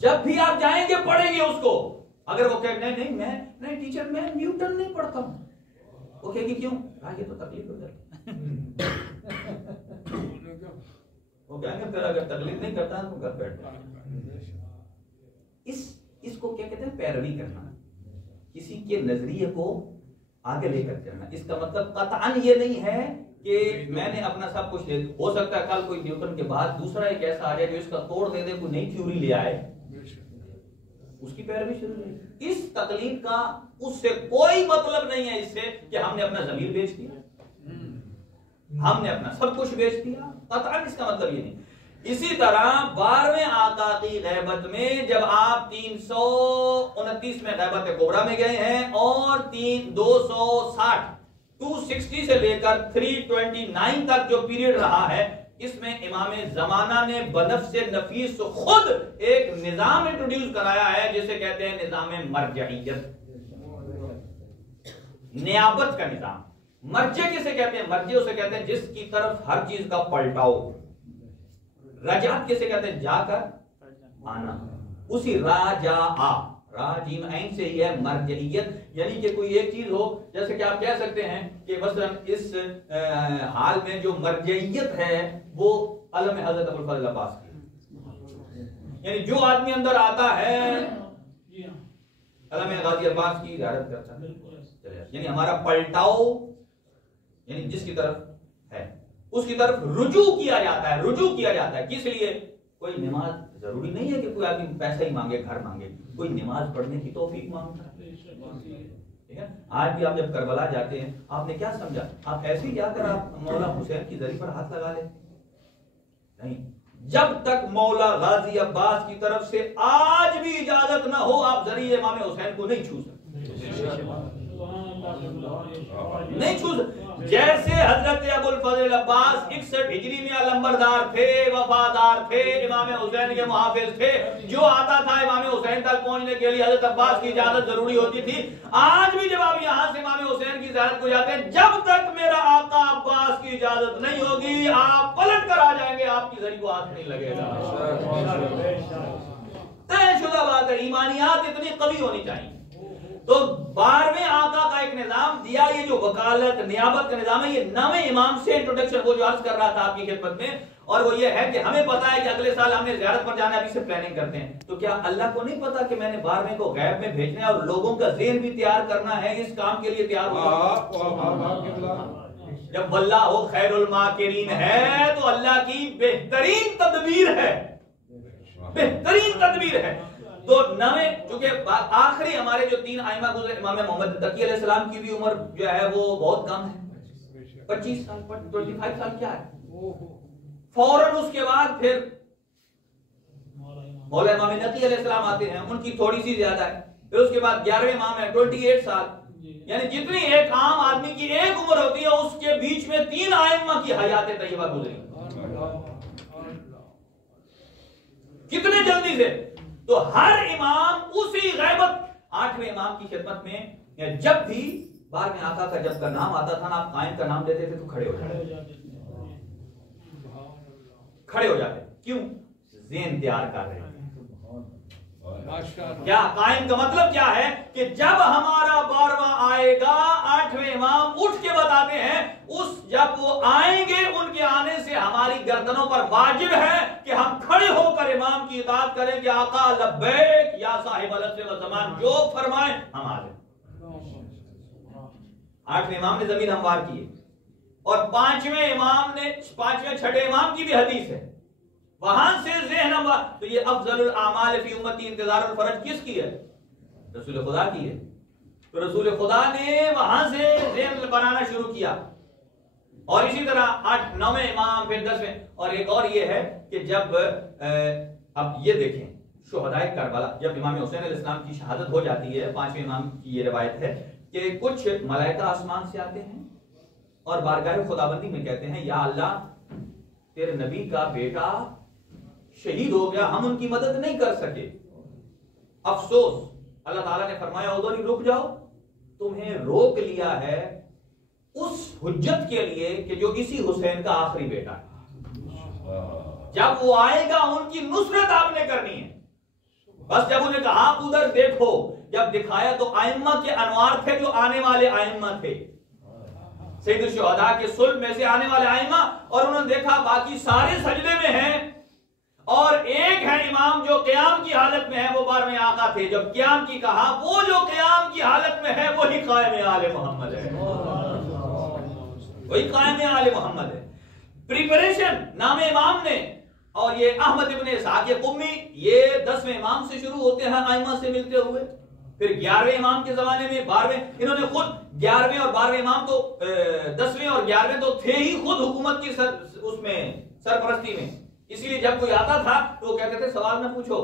جب بھی آپ جائیں گے پڑھیں گے اس کو، اگر وہ کہے نہیں میں ٹیچر میں نیوٹن نہیں پڑھتا ہوں، وہ کہے گی کیوں؟ یہ تو تقلید ہو جاتی، وہ کہیں گے پھر اگر تقلید نہیں کرتا ہے تو گھر بیٹھ جائے. اس کو کیا کہتے ہیں؟ پیروی کرنا، کسی کے نظریے کو آگے لے کر چلنا. اس کا مطلب قطعاً یہ نہیں ہے کہ میں نے اپنا سب کچھ لے. ہو سکتا ہے کل کوئی نیوٹن کے بعد دوسرا ایک ایسا آ جائے جو اس کا توڑ دے دے، کوئی نئی تھیوری لے آئے، اس کی پیروی شروع نہیں. اس تقلید کا اس سے کوئی مطلب نہیں ہے اس سے کہ ہم نے اپنا ضمیر بیچ دیا، ہم نے اپنا سب کچھ بیچ دیا. قطعاً اس کا مطلب یہ نہیں. اسی طرح 12ویں آقا کی غیبت میں جب آپ 329 میں غیبت کبریٰ میں گئے ہیں اور 260 سے لے کر 329 تک جو پیریڈ رہا ہے، اس میں امام زمانہ نے بنفس نفیس خود ایک نظام انٹروڈیوس کرایا ہے جسے کہتے ہیں نظام مرجعیت، نیابت کا نظام. مرجع کسے کہتے ہیں؟ مرجع اسے کہتے ہیں جس کی طرف ہر چیز کا پلٹاؤ. رجعت کسے کہتے ہیں؟ جا کر آنا. اسی را جیم عین سے ہی ہے مرجعیت. یعنی کہ کوئی ایک چیز ہو، جیسے کہ آپ کہہ سکتے ہیں کہ مثلا اس حال میں جو مرجعیت ہے وہ علم حضرت ابوالفضل عباس کی، یعنی جو آدمی اندر آتا ہے علم غازی عباس کی زیارت کرتا ہے. یعنی ہمارا پلٹاؤ یعنی جس کی طرف ہے اس کی طرف رجوع کیا جاتا ہے. رجوع کیا جاتا ہے کس لیے؟ کوئی نماز ضروری نہیں ہے کہ کوئی آدمی پیسہ ہی مانگے، گھر مانگے، کوئی نماز پڑھنے کی توفیق مانگتا ہے. ٹھیک ہے. آج بھی آپ جب کربلا جاتے ہیں آپ نے کیا سمجھا؟ آپ ایسے ہی جا کر آپ مولا حسین کی زری پر ہاتھ لگا لیں؟ نہیں. جب تک مولا غازی عباس کی طرف سے آج بھی اجازت نہ ہو آپ زری امام حسین کو نہیں چھو سکتے، نہیں چھو سکتے. جیسے حضرت ابوالفضل عباس 61 ہجری میں علمبردار تھے، وفادار تھے، امام حسین کے محافظ تھے، جو آتا تھا امام حسین تک پہنچنے کے لیے حضرت عباس کی اجازت ضروری ہوتی تھی. آج بھی جب آپ یہاں سے امام حسین کی زیارت کو جاتے ہیں، جب تک میرا آقا عباس کی اجازت نہیں ہوگی آپ پلٹ کر آ جائیں گے، آپ کی زری کو ہاتھ نہیں لگے گا. طے شدہ بات ہے. ایمانیات اتنی قوی ہونی چاہیے. تو 12ویں آقا کا ایک نظام دیا. یہ جو وکالت نیابت کا نظام ہے یہ 9ویں امام سے انٹروڈکشن وہ جو عرض کر رہا تھا آپ کی خدمت میں، اور وہ یہ ہے کہ ہمیں پتا ہے کہ اگلے سال ہم نے زیارت پر جانا ہے، ابھی سے پلاننگ کرتے ہیں. تو کیا اللہ کو نہیں پتا کہ میں نے 12ویں کو غیب میں بھیجنا ہے اور لوگوں کا ذہن بھی تیار کرنا ہے اس کام کے لیے تیار ہو؟ جب واللہ خیر الماکرین ہے تو اللہ کی بہترین تدبیر ہے، بہترین تدبیر ہے. تو 9ویں چونکہ آخری ہمارے جو 3 ائمہ گزرے، امام محمد تقی علیہ السلام کی بھی عمر جو ہے وہ بہت کم ہے، 25 سال 25 سال کیا ہے. فوراً اس کے بعد پھر مولا امام نقی علیہ السلام آتے ہیں، ان کی تھوڑی سی زیادہ ہے. پھر اس کے بعد 11ویں امام ہے 28 سال. یعنی جتنی ایک عام آدمی کی ایک عمر ہوتی ہے اس کے بیچ میں 3 ائمہ کی حیات طیبہ گزری. کتنے جلدی سے. تو ہر امام اسی غیبت 8ویں امام کی خدمت میں جب بھی 12ویں آقا کا جب کا نام آتا تھا نا، آپ قائم کا نام دیتے تھے تو کھڑے ہو جاتے، کھڑے ہو جاتے. کیوں؟ ذہن تیار کر رہے ہیں. کیا قائم کا مطلب کیا ہے کہ جب ہمارا 12واں آئے گا 8ویں امام اٹھ کے بتاتے ہیں، جب وہ آئیں گے ان کے آنے سے ہماری گردنوں پر واجب ہے کہ ہم کھڑے ہو کر امام کی اطاعت کریں کہ آقا لبیک یا صاحب العصر والزمان جو فرمائیں ہم آ جائیں. 8ویں امام نے زمین ہموار کی، اور 5ویں امام نے 5ویں 6 امام کی بھی حدیث ہے، وہاں سے ذہن ہموار. تو یہ افضل الاعمال فی امتی انتظار الفرج کس کی ہے؟ رسول خدا کی ہے. تو رسول خدا نے وہاں سے ذہن بنانا شروع کیا. اور اسی طرح 9ویں امام پھر 10ویں. اور ایک اور یہ ہے کہ جب اب یہ دیکھیں شہدائے کربلا، جب امام حسین علیہ السلام کی شہادت ہو جاتی ہے، 5ویں امام کی یہ روایت ہے کہ کچھ ملائکہ آسمان سے آتے ہیں اور بارگاہ خداوندی میں کہتے ہیں یا اللہ تیرے نبی کا بیٹا شہید ہو گیا، ہم ان کی مدد نہیں کر سکے، افسوس. اللہ تعالیٰ نے فرمایا ادھر ہی رک جاؤ، تمہیں روک لیا ہے اس حجت کے لیے کہ جو اسی حسین کا آخری بیٹا ہے. جب وہ آئے گا ان کی نصرت آپ نے کرنی ہے. بس جب انہیں کہا آپ ادھر دیکھو، جب دکھایا تو ائمہ کے انوار تھے جو آنے والے ائمہ تھے. سید الشہداء کے صلب میں سے آنے والے ائمہ، اور انہوں نے دیکھا باقی سارے سجدے میں ہیں اور ایک ہے امام جو قیام کی حالت میں ہے، وہ 12ویں آقا تھے۔ جب قیام کی کہا، وہ جو قیام کی حالت میں ہے وہی قائم آل محمد ہے، وہی قائم آل محمد ہے۔ پریپریشن نام امام نے، اور یہ احمد ابن اسحاق قمی، یہ 10ویں امام سے شروع ہوتے ہیں ائمہ سے ملتے ہوئے، پھر 11ویں امام کے زمانے میں 12ویں، انہوں نے خود 11ویں اور 12ویں امام تو 10ویں اور 11ویں تو تھے ہی خود حکومت کی اس میں سرپرستی میں، اسی لیے جب کوئی آتا تھا تو وہ کہتے تھے سوال نہ پوچھو،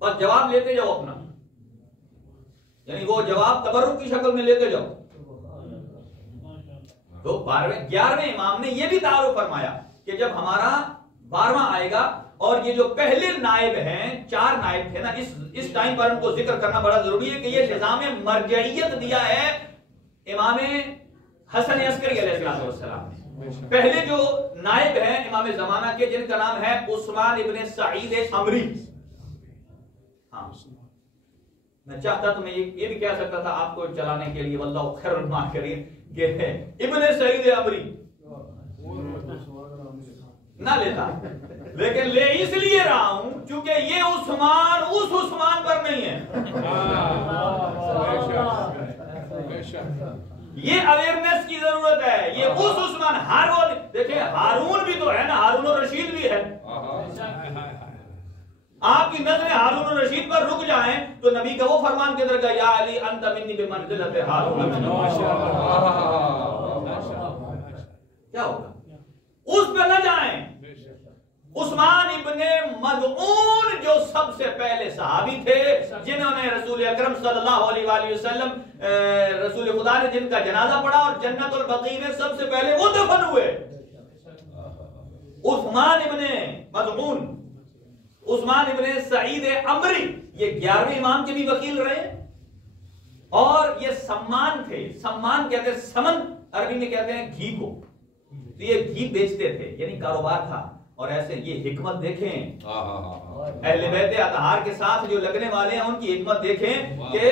بس جواب لیتے جاؤ اپنا، یعنی وہ جواب تبرک کی شکل میں لیتے جاؤ۔ تو 11ویں امام نے یہ بھی تعارف فرمایا کہ جب ہمارا 12واں آئے گا، اور یہ جو پہلے نائب ہیں، 4 نائب تھے نا، اس ٹائم پر ان کو ذکر کرنا بڑا ضروری ہے کہ یہ نظام مرجعیت دیا ہے امام حسن عسکری علیہ السلام نے۔ پہلے جو نائب ہیں امام زمانہ کے، جن کا نام ہے عثمان ابن سعید عمری، ہاں میں چاہتا تو میں یہ بھی کہہ سکتا تھا آپ کو چلانے کے لیے، واللہ خیر الماکرین، کہ ابن سعید عمری نہ لیتا، لیکن لے اس لیے رہا ہوں چونکہ یہ عثمان اس عثمان پر نہیں ہے، یہ اویئرنیس کی ضرورت ہے، یہ اس عثمان، ہارون دیکھیں، ہارون بھی تو ہے نا، ہارون الرشید بھی ہے۔ آپ کی نظریں ہارون الرشید پر رک جائیں تو نبی کا وہ فرمان کے درجہ، یا علی انت منی بمنزلۃ ہارون، کیا ہوگا؟ اس پہ نہ جائیں۔ عثمان ابن مظعون جو سب سے پہلے صحابی تھے، جنہوں نے رسول اکرم صلی اللہ علیہ وآلہ وسلم، رسول خدا نے جن کا جنازہ پڑھا اور جنت البقیع میں سب سے پہلے وہ دفن ہوئے، عثمان ابن مظعون، عثمان ابن سعید عمری، یہ 11ویں امام کے بھی وکیل رہے، اور یہ سمان تھے۔ سمان کہتے ہیں، سمن عربی میں کہتے ہیں گھی کو، تو یہ گھی بیچتے تھے، یعنی کاروبار تھا۔ اور ایسے یہ حکمت دیکھیں، اہل بیت اطہار کے ساتھ جو لگنے والے ہیں ان کی حکمت دیکھیں کہ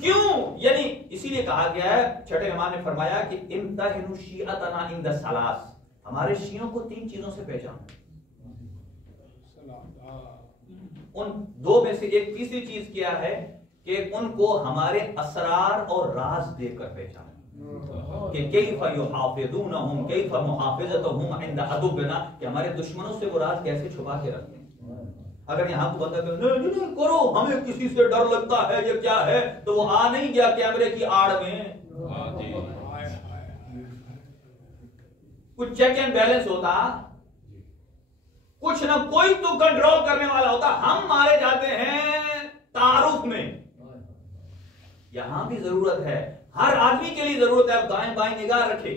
کیوں، یعنی اسی لیے کہا گیا ہے، چھٹے امام نے فرمایا کہ امتحنوا شیعتنا عند الثلاث، ہمارے شیعوں کو 3 چیزوں سے پہچانو، ان 2 میں سے ایک تیسری چیز کیا ہے کہ ان کو ہمارے اسرار اور راز دیکھ کر پہچانو، کہ کیف یحافظونہم، کیف محافظتہم عند عدونا، کہ ہمارے دشمنوں سے وہ راز کیسے چھپا کے رکھتے ہیں۔ اگر یہاں کو بندہ کہ نہیں کرو، ہمیں کسی سے ڈر لگتا ہے، یہ کیا ہے، تو وہ آ نہیں گیا کیمرے کی آڑ میں، کچھ چیک اینڈ بیلنس ہوتا، کچھ نہ کوئی تو کنٹرول کرنے والا ہوتا۔ ہم مارے جاتے ہیں تعارف میں، یہاں بھی ضرورت ہے، ہر آدمی کے لیے ضرورت ہے، اب دائیں بائیں نگاہ رکھے،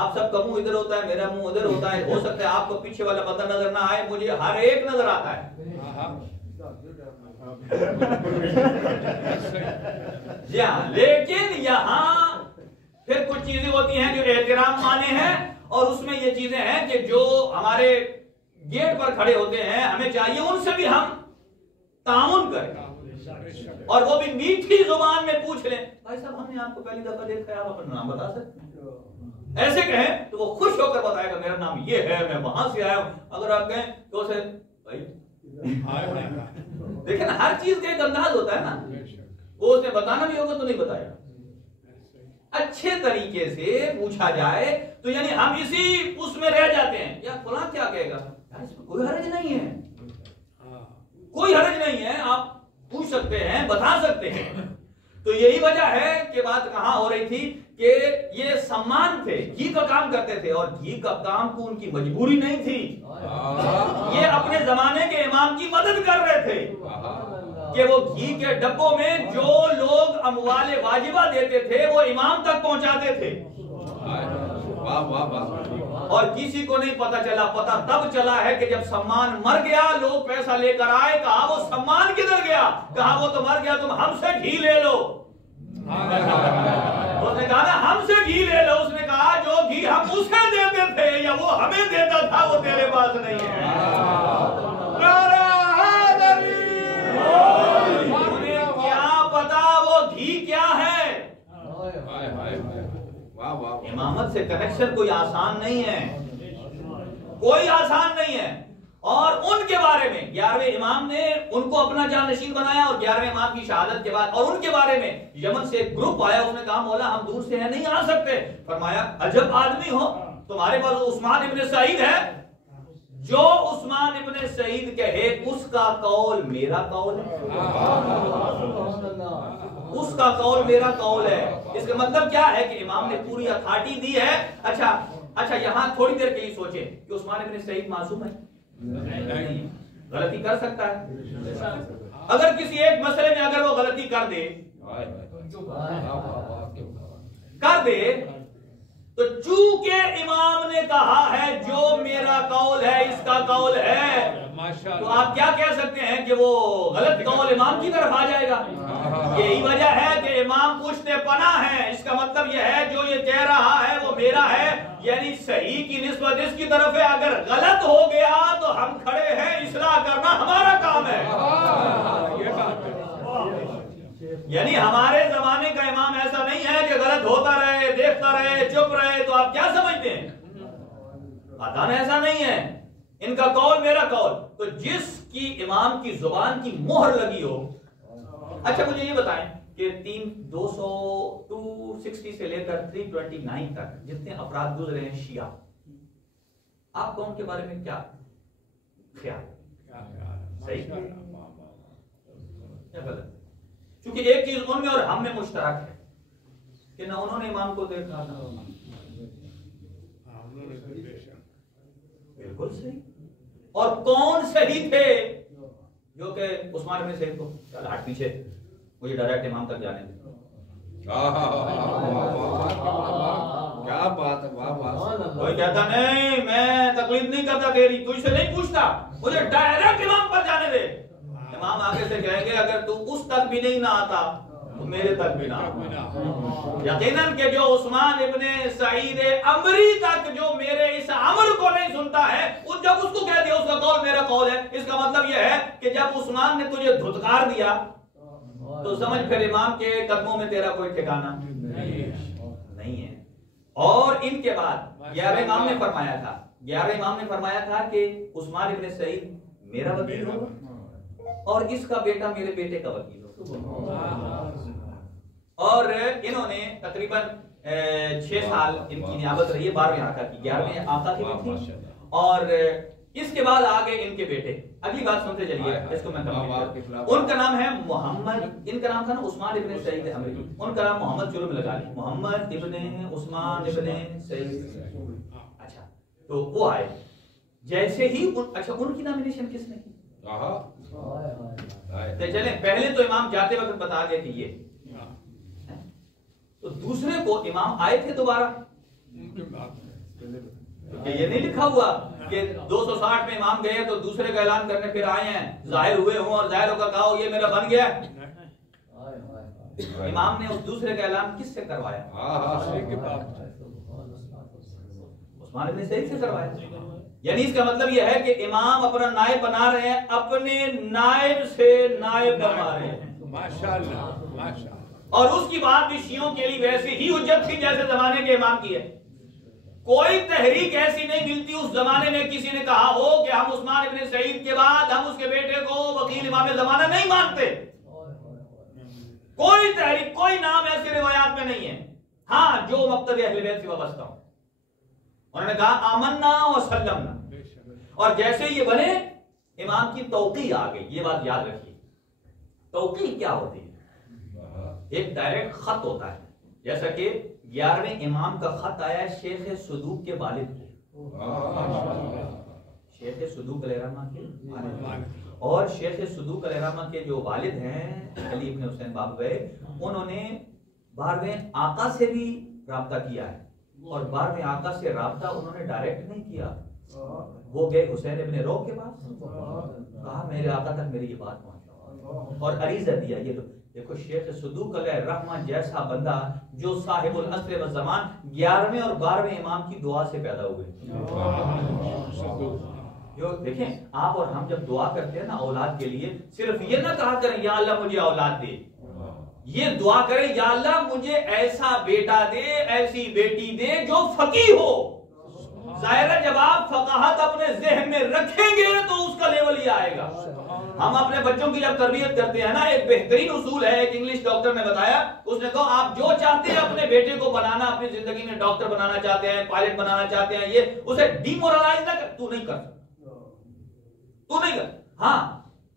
آپ سب کا منہ ادھر ہوتا ہے، میرا منہ ادھر ہوتا ہے، ہو سکتا ہے آپ کو پیچھے والا بندہ نظر نہ آئے، مجھے ہر ایک نظر آتا ہے، جی ہاں، لیکن یہاں پھر کچھ چیزیں ہوتی ہیں جو احترام مانے ہیں، اور اس میں یہ چیزیں ہیں کہ جو ہمارے گیٹ پر کھڑے ہوتے ہیں، ہمیں چاہیے ان سے بھی ہم تعاون کریں، اور وہ بھی میٹھی زبان میں پوچھ لیں، بھائی صاحب ہم نے آپ کو پہلی دفعہ دیکھا ہے، آپ اپنا نام بتا سکتے ہیں؟ ایسے کہیں تو وہ خوش ہو کر بتائے گا میرا نام یہ ہے، میں وہاں سے آیا ہوں۔ اگر آپ کہیں تو اسے بھائی دیکھیں نا، ہر چیز کا ایک انداز ہوتا ہے نا، وہ اسے بتانا بھی ہوگا تو نہیں بتائے گا، اچھے طریقے سے پوچھا جائے تو یعنی ہم اسی اس میں رہ جاتے ہیں، یا فلاں کیا کہے گا، اس میں کوئی حرج نہیں ہے، کوئی حرج نہیں ہے، آپ پوچھ سکتے ہیں، بتا سکتے ہیں۔ تو یہی وجہ ہے کہ بات کہاں ہو رہی تھی کہ یہ سمان تھے، گھی کا کام کرتے تھے، اور گھی کا کام کو ان کی مجبوری نہیں تھی، یہ اپنے زمانے کے امام کی مدد کر رہے تھے کہ وہ گھی کے ڈبوں میں جو لوگ اموال واجبہ دیتے تھے وہ امام تک پہنچاتے تھے، اور کسی کو نہیں پتا چلا، پتا تب چلا ہے کہ جب سمان مر گیا، لوگ پیسہ لے کر آئے، کہا وہ سمان کدھر گیا، کہا وہ تو مر گیا، تم ہم سے گھی لے لو، اس نے کہا نا ہم سے گھی لے لو، اس نے کہا جو گھی ہم اسے دیتے تھے یا وہ ہمیں دیتا تھا وہ تیرے پاس نہیں ہے، انہیں کیا پتا وہ گھی کیا ہے، سے کنیکشن کوئی آسان نہیں ہے، کوئی آسان نہیں ہے. اور ان کے بارے میں 11ویں امام نے ان کو اپنا جانشین بنایا، اور 11ویں امام کی شہادت کے بعد اور ان کے بارے میں یمن سے ایک گروپ آیا، اس نے کہا مولا ہم دور سے ہیں، نہیں آ سکتے. فرمایا عجب آدمی ہو، تمہارے پاس عثمان ابن سعید ہے، جو عثمان ابن سعید کہے اس کا قول میرا قول ہے، اس کا قول میرا قول ہے. اس کا مطلب کیا ہے کہ امام نے پوری اتھارٹی دی ہے. اچھا یہاں تھوڑی دیر کے لیے سوچیں کہ عثمان ابن سعید معصوم ہے؟ نہیں، غلطی کر سکتا ہے. اگر کسی ایک مسئلے میں اگر وہ غلطی کر دے تو چونکہ امام نے کہا ہے جو میرا قول ہے اس کا قول ہے، تو آپ کیا کہہ سکتے ہیں کہ وہ غلط قول امام کی طرف آ جائے گا؟ یہی وجہ ہے کہ امام پشت پناہ ہے. اس کا مطلب یہ ہے جو یہ کہہ رہا ہے وہ میرا ہے، یعنی صحیح کی نسبت اس کی طرف ہے. اگر غلط ہو گیا تو ہم کھڑے ہیں، اصلاح کرنا ہمارا کام ہے. یعنی ہمارے زمانے کا امام ایسا نہیں ہے کہ غلط ہوتا رہے، دیکھتا رہے، چپ رہے. تو آپ کیا سمجھتے ہیں؟ قطعاً ایسا نہیں ہے. ان کا قول میرا قول. تو جس کی امام کی زبان کی مہر لگی ہو. اچھا مجھے یہ بتائیں کہ 260 سے لے کر 329 تک جتنے افراد گزرے ہیں شیعہ، آپ کو ان کے بارے میں کیا خیال؟ صحیح یا غلط؟ کیونکہ ایک چیز ان میں اور ہم میں مشترک ہے کہ نہ انہوں نے امام کو دیکھا نہ بالکل صحیح. اور کون صحیح تھے جو کہ عثمان بن سعید کو چل ہٹ پیچھے، مجھے ڈائریکٹ امام تک جانے دے. کیا بات ہے، کوئی کہتا نہیں میں تقلید نہیں کرتا تیری، تجھ سے نہیں پوچھتا، مجھے ڈائریکٹ امام پر جانے دے. امام آگے سے کہیں گے اگر تو اس تک بھی نہیں نہ آتا تو میرے تک بھی نہ آتا. یقیناً کہ جو عثمان ابن سعید امری تک جو میرے اس امر کو نہیں سنتا ہے، جب اس کو کہہ دیا اس کا قول میرا قول ہے، اس کا مطلب یہ ہے کہ جب عثمان نے تجھے دھتکار دیا تو سمجھ پھر امام کے قدموں میں تیرا کوئی ٹھکانہ نہیں ہے. اور ان کے بعد 11ویں امام نے فرمایا تھا کہ عثمان ابن سعید میرا وکیل ہوگا اور اس کا بیٹا میرے بیٹے کا وکیل ہوگا. اور انہوں نے تقریباً 6 سال ان کی نیابت رہی ہے 12ویں آقا کی، 11ویں آقا کی بھی تھی. اور اس کے بعد آگے ان کے بیٹے. اگلی بات سنتے چلیے، اس کو میں ان کا نام ہے محمد، ان کا نام تھا نا عثمان ابن سعید امری، ان کا نام محمد شروع میں لگا لی، محمد ابن عثمان ابن سعید. اچھا تو وہ آئے جیسے ہی اچھا ان کی نامینیشن کس نے کی؟ چلیں پہلے تو امام جاتے وقت بتا گئے کہ یہ، تو دوسرے کو امام آئے تھے دوبارہ، یہ نہیں لکھا ہوا کہ 260 میں امام گئے تو دوسرے کا اعلان کرنے پھر آئے ہیں، ظاہر ہوئے ہوں اور ظاہر ہو کر کہا یہ میرا بن گیا. امام نے اس دوسرے کا اعلان کس سے کروایا؟ عثمان بن سعید سے کروایا. یعنی اس کا مطلب یہ ہے کہ امام اپنا نائب بنا رہے ہیں، اپنے نائب سے نائب بنا رہے ہیں. ماشاءاللہ. اور اس کی بات بھی شیعوں کے لیے ویسے ہی حجت تھی جیسے زمانے کے امام کی ہے. کوئی تحریک ایسی نہیں ملتی اس زمانے میں کسی نے کہا ہو کہ ہم عثمان ابن سعید کے بعد ہم اس کے بیٹے کو وکیل امام زمانہ نہیں مانتے. کوئی تحریک، کوئی نام ایسی روایات میں نہیں ہے. ہاں جو مقتدی اہل بیت سے وابستہ ہوں انہوں نے کہا آمنا و سلمنا، اور جیسے یہ بنے امام کی توقیع آ گئی. یہ بات یاد رکھیے، توقیع کیا ہوتی ہے؟ ایک ڈائریکٹ خط ہوتا ہے، جیسا کہ 11ویں امام کا خط آیا شیخ صدوق کے والد کو، شیخ صدوق علیہ الرحمہ کے والد، اور شیخ صدوق علیہ الرحمہ کے جو والد ہیں علی ابن حسین بابوے، انہوں نے 12ویں آقا سے بھی رابطہ کیا ہے. اور 12ویں آقا سے رابطہ انہوں نے ڈائریکٹ نہیں کیا، وہ گئے حسین ابن رو کے پاس، کہا میرے آقا تک میری یہ بات پہنچا اور عریضہ دیا. یہ دیکھو شیخ صدوق علیہ الرحمہ جیسا بندہ جو صاحب العصر والزمان 11ویں اور 12ویں امام کی دعا سے پیدا ہوئے. جو دیکھیں آپ اور ہم جب دعا کرتے ہیں نا اولاد کے لیے، صرف یہ نہ کہا کریں یا اللہ مجھے اولاد دے، یہ دعا کرے یا اللہ مجھے ایسا بیٹا دے ایسی بیٹی دے جو فقیہ ہو. ظاہر ہے جب آپ فقاہت اپنے ذہن میں رکھیں گے تو اس کا لیول ہی آئے گا. ہم اپنے بچوں کی جب تربیت کرتے ہیں نا، ایک بہترین اصول ہے، ایک انگلش ڈاکٹر نے بتایا، اس نے کہا آپ جو چاہتے ہیں اپنے بیٹے کو بنانا، اپنی زندگی میں ڈاکٹر بنانا چاہتے ہیں، پائلٹ بنانا چاہتے ہیں، یہ اسے ڈی مورلائز نہ کر. تو نہیں کر، تو نہیں کر. ہاں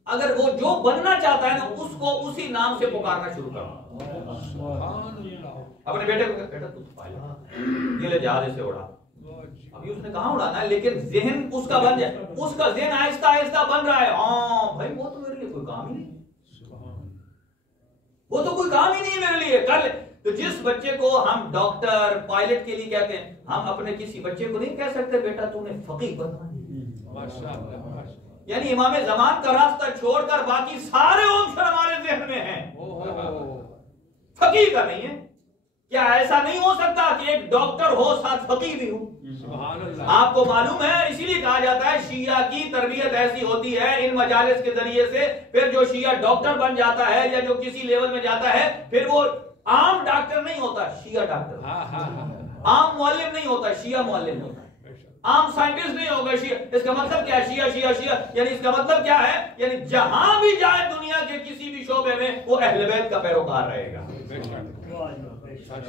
اگر وہ جو بننا چاہتا ہے نا اس کو اسی نام سے پکارنا شروع کرو. اپنے بیٹے کو بیٹا تو پائلٹ، یہ لے جہاز سے اڑا. ابھی اس نے کہاں اڑانا ہے لیکن ذہن اس کا بن جائے، اس کا ذہن آہستہ آہستہ بن رہا ہے. ہاں بھائی وہ تو میرے لیے کوئی کام ہی نہیں، وہ تو کوئی کام ہی نہیں میرے لیے، کر لے. تو جس بچے کو ہم ڈاکٹر پائلٹ کے لیے کہتے ہیں، ہم اپنے کسی بچے کو نہیں کہہ سکتے بیٹا تو نے فقیہ بننا. یعنی امام زمان کا راستہ چھوڑ کر باقی سارے آپشن ہمارے ذہن میں ہیں، فقیہ کا نہیں ہے. کیا ایسا نہیں ہو سکتا کہ ایک ڈاکٹر ہو ساتھ فقیہ بھی ہو؟ آپ کو معلوم ہے اسی لیے کہا جاتا ہے شیعہ کی تربیت ایسی ہوتی ہے ان مجالس کے ذریعے سے. پھر جو شیعہ ڈاکٹر بن جاتا ہے یا جو کسی لیول میں جاتا ہے پھر وہ عام ڈاکٹر نہیں ہوتا، شیعہ ڈاکٹر. عام معلم نہیں ہوتا، شیعہ معلم ہوتا ہے. عام سائنٹسٹ نہیں ہوگا شیعہ. اس کا مطلب کیا ہے؟ شیعہ شیعہ شیعہ یعنی اس کا مطلب کیا ہے؟ یعنی جہاں بھی جائے دنیا کے کسی بھی شعبے میں وہ اہل بیت کا پیروکار رہے گا،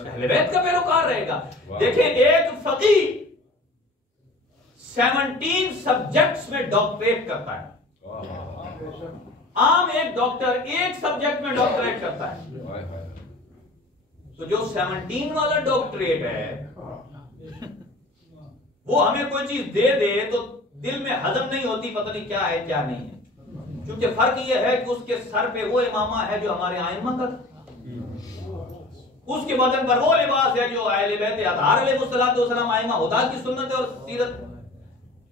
اہل بیت کا پیروکار رہے گا. دیکھیں ایک فقیہ 17 سبجیکٹس میں ڈاکٹریٹ کرتا ہے. عام ایک ڈاکٹر ایک سبجیکٹ میں ڈاکٹریٹ کرتا ہے. تو جو 17 والا ڈاکٹریٹ ہے وہ ہمیں کوئی چیز دے دے تو دل میں ہضم نہیں ہوتی، پتہ نہیں کیا ہے کیا نہیں ہے. کیونکہ فرق یہ ہے کہ اس کے سر پہ وہ امامہ ہے جو ہمارے ائمہ کا، اس کے بدن پر وہ لباس ہے جو اہل بیت اطہار علیہ السلام ائمہ ہدا کی سنت اور سیرت.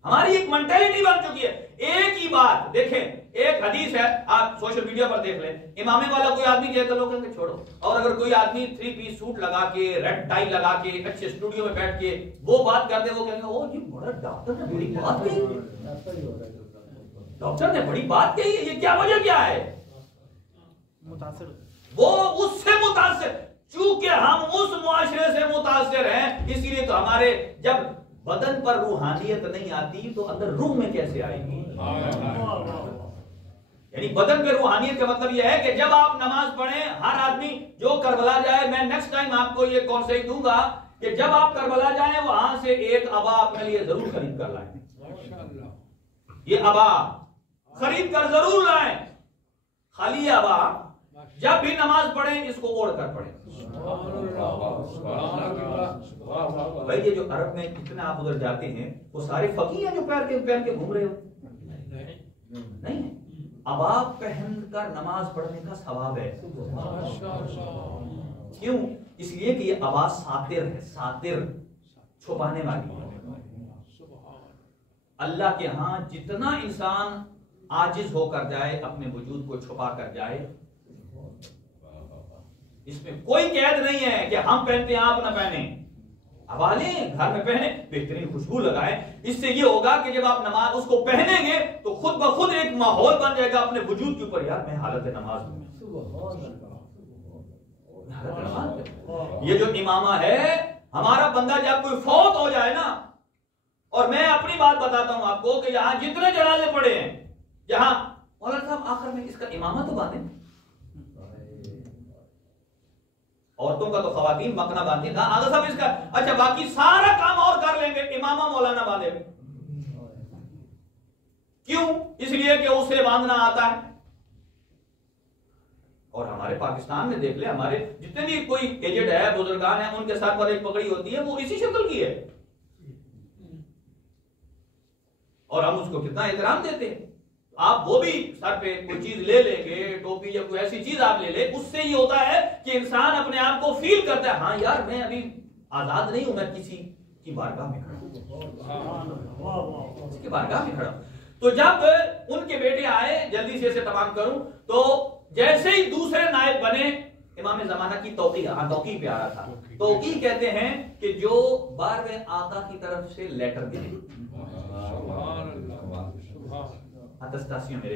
ہماری ایک مینٹیلٹی بن چکی ہے. ایک ہی بات دیکھیں، ایک حدیث ہے آپ سوشل میڈیا پر دیکھ لیں، امامے والا کوئی آدمی کہے تو لوگ کہیں گے چھوڑو. اور اگر کوئی آدمی 3 پیس سوٹ لگا کے ریڈ ٹائی لگا کے اچھے اسٹوڈیو میں بیٹھ کے وہ بات کرتے وہ کہیں گے او جی بڑا ڈاکٹر نے بڑی بات کہی، ڈاکٹر نے بڑی بات کہی ہے. یہ کیا وجہ کیا ہے؟ متاثر، وہ اس سے متاثر. چونکہ ہم اس معاشرے سے متاثر ہیں اس لیے تو ہمارے جب بدن پر روحانیت نہیں آتی تو اندر روح میں کیسے آئے گی؟ یعنی بدن پہ روحانیت کا مطلب یہ ہے کہ جب آپ نماز پڑھیں ہر آدمی جو کربلا جائے، میں نیکسٹ ٹائم آپ کو یہ کانسیپٹ دوں گا کہ جب آپ کربلا جائیں وہاں سے ایک عبا اپنے لیے ضرور خرید کر لائیں. یہ عبا خرید کر ضرور لائیں. خالی عبا جب بھی نماز پڑھیں اس کو اوڑھ کر پڑھیں. بھائی یہ جو عرب میں اتنے آپ ادھر جاتے ہیں وہ سارے فقیہ ہیں جو پہن کے گھوم رہے ہو؟ نہیں، عبا پہن کر نماز پڑھنے کا ثواب ہے. کیوں؟ اس لیے کہ یہ عبا ساتر ہے، ساتر چھپانے والی ہے. اللہ کے ہاں جتنا انسان عاجز ہو کر جائے، اپنے وجود کو چھپا کر جائے، اس میں کوئی قید نہیں ہے کہ ہم پہنتے ہیں آپ نہ پہنیں. عبا لیں، گھر میں پہنے، بہترین خوشبو لگائیں. اس سے یہ ہوگا کہ جب آپ نماز اس کو پہنیں گے تو خود بخود ایک ماحول بن جائے گا اپنے وجود کے اوپر، یار میں حالت نماز ہوں. یہ جو امامہ ہے ہمارا بندہ جب کوئی فوت ہو جائے نا، اور میں اپنی بات بتاتا ہوں آپ کو کہ یہاں جتنے جنازے پڑے ہیں، جہاں مولانا صاحب آخر میں اس کا امامہ تو باندھیں. عورتوں کا تو خواتین مکنا باندھتی تھا، آگے سب اس کا اچھا باقی سارا کام اور کر لیں گے، امامہ مولانا باندھے. کیوں؟ اس لیے کہ اسے باندھنا آتا ہے. اور ہمارے پاکستان میں دیکھ لیں، ہمارے جتنے بھی کوئی ایجڈ ہے، بزرگان ہیں، ان کے ساتھ پر ایک پگڑی ہوتی ہے، وہ اسی شکل کی ہے اور ہم اس کو کتنا احترام دیتے ہیں. آپ وہ بھی سر پہ کوئی چیز لے لیں گے، ٹوپی یا کوئی ایسی چیز آپ لے لیں، اس سے یہ ہوتا ہے کہ انسان اپنے آپ کو فیل کرتا ہے ہاں یار میں ابھی آزاد نہیں ہوں، میں کسی کی بارگاہ میں کھڑا ہوں، اس کی بارگاہ میں کھڑا ہوں. تو جب ان کے بیٹے آئے، جلدی سے اسے تمام کروں، تو جیسے ہی دوسرے نائب بنے، امام زمانہ کی توقیع پہ آ رہا تھا. توقیع کہتے ہیں کہ جو 12ویں آقا کی طرف سے لیٹر دے. اتستاسیوں میرے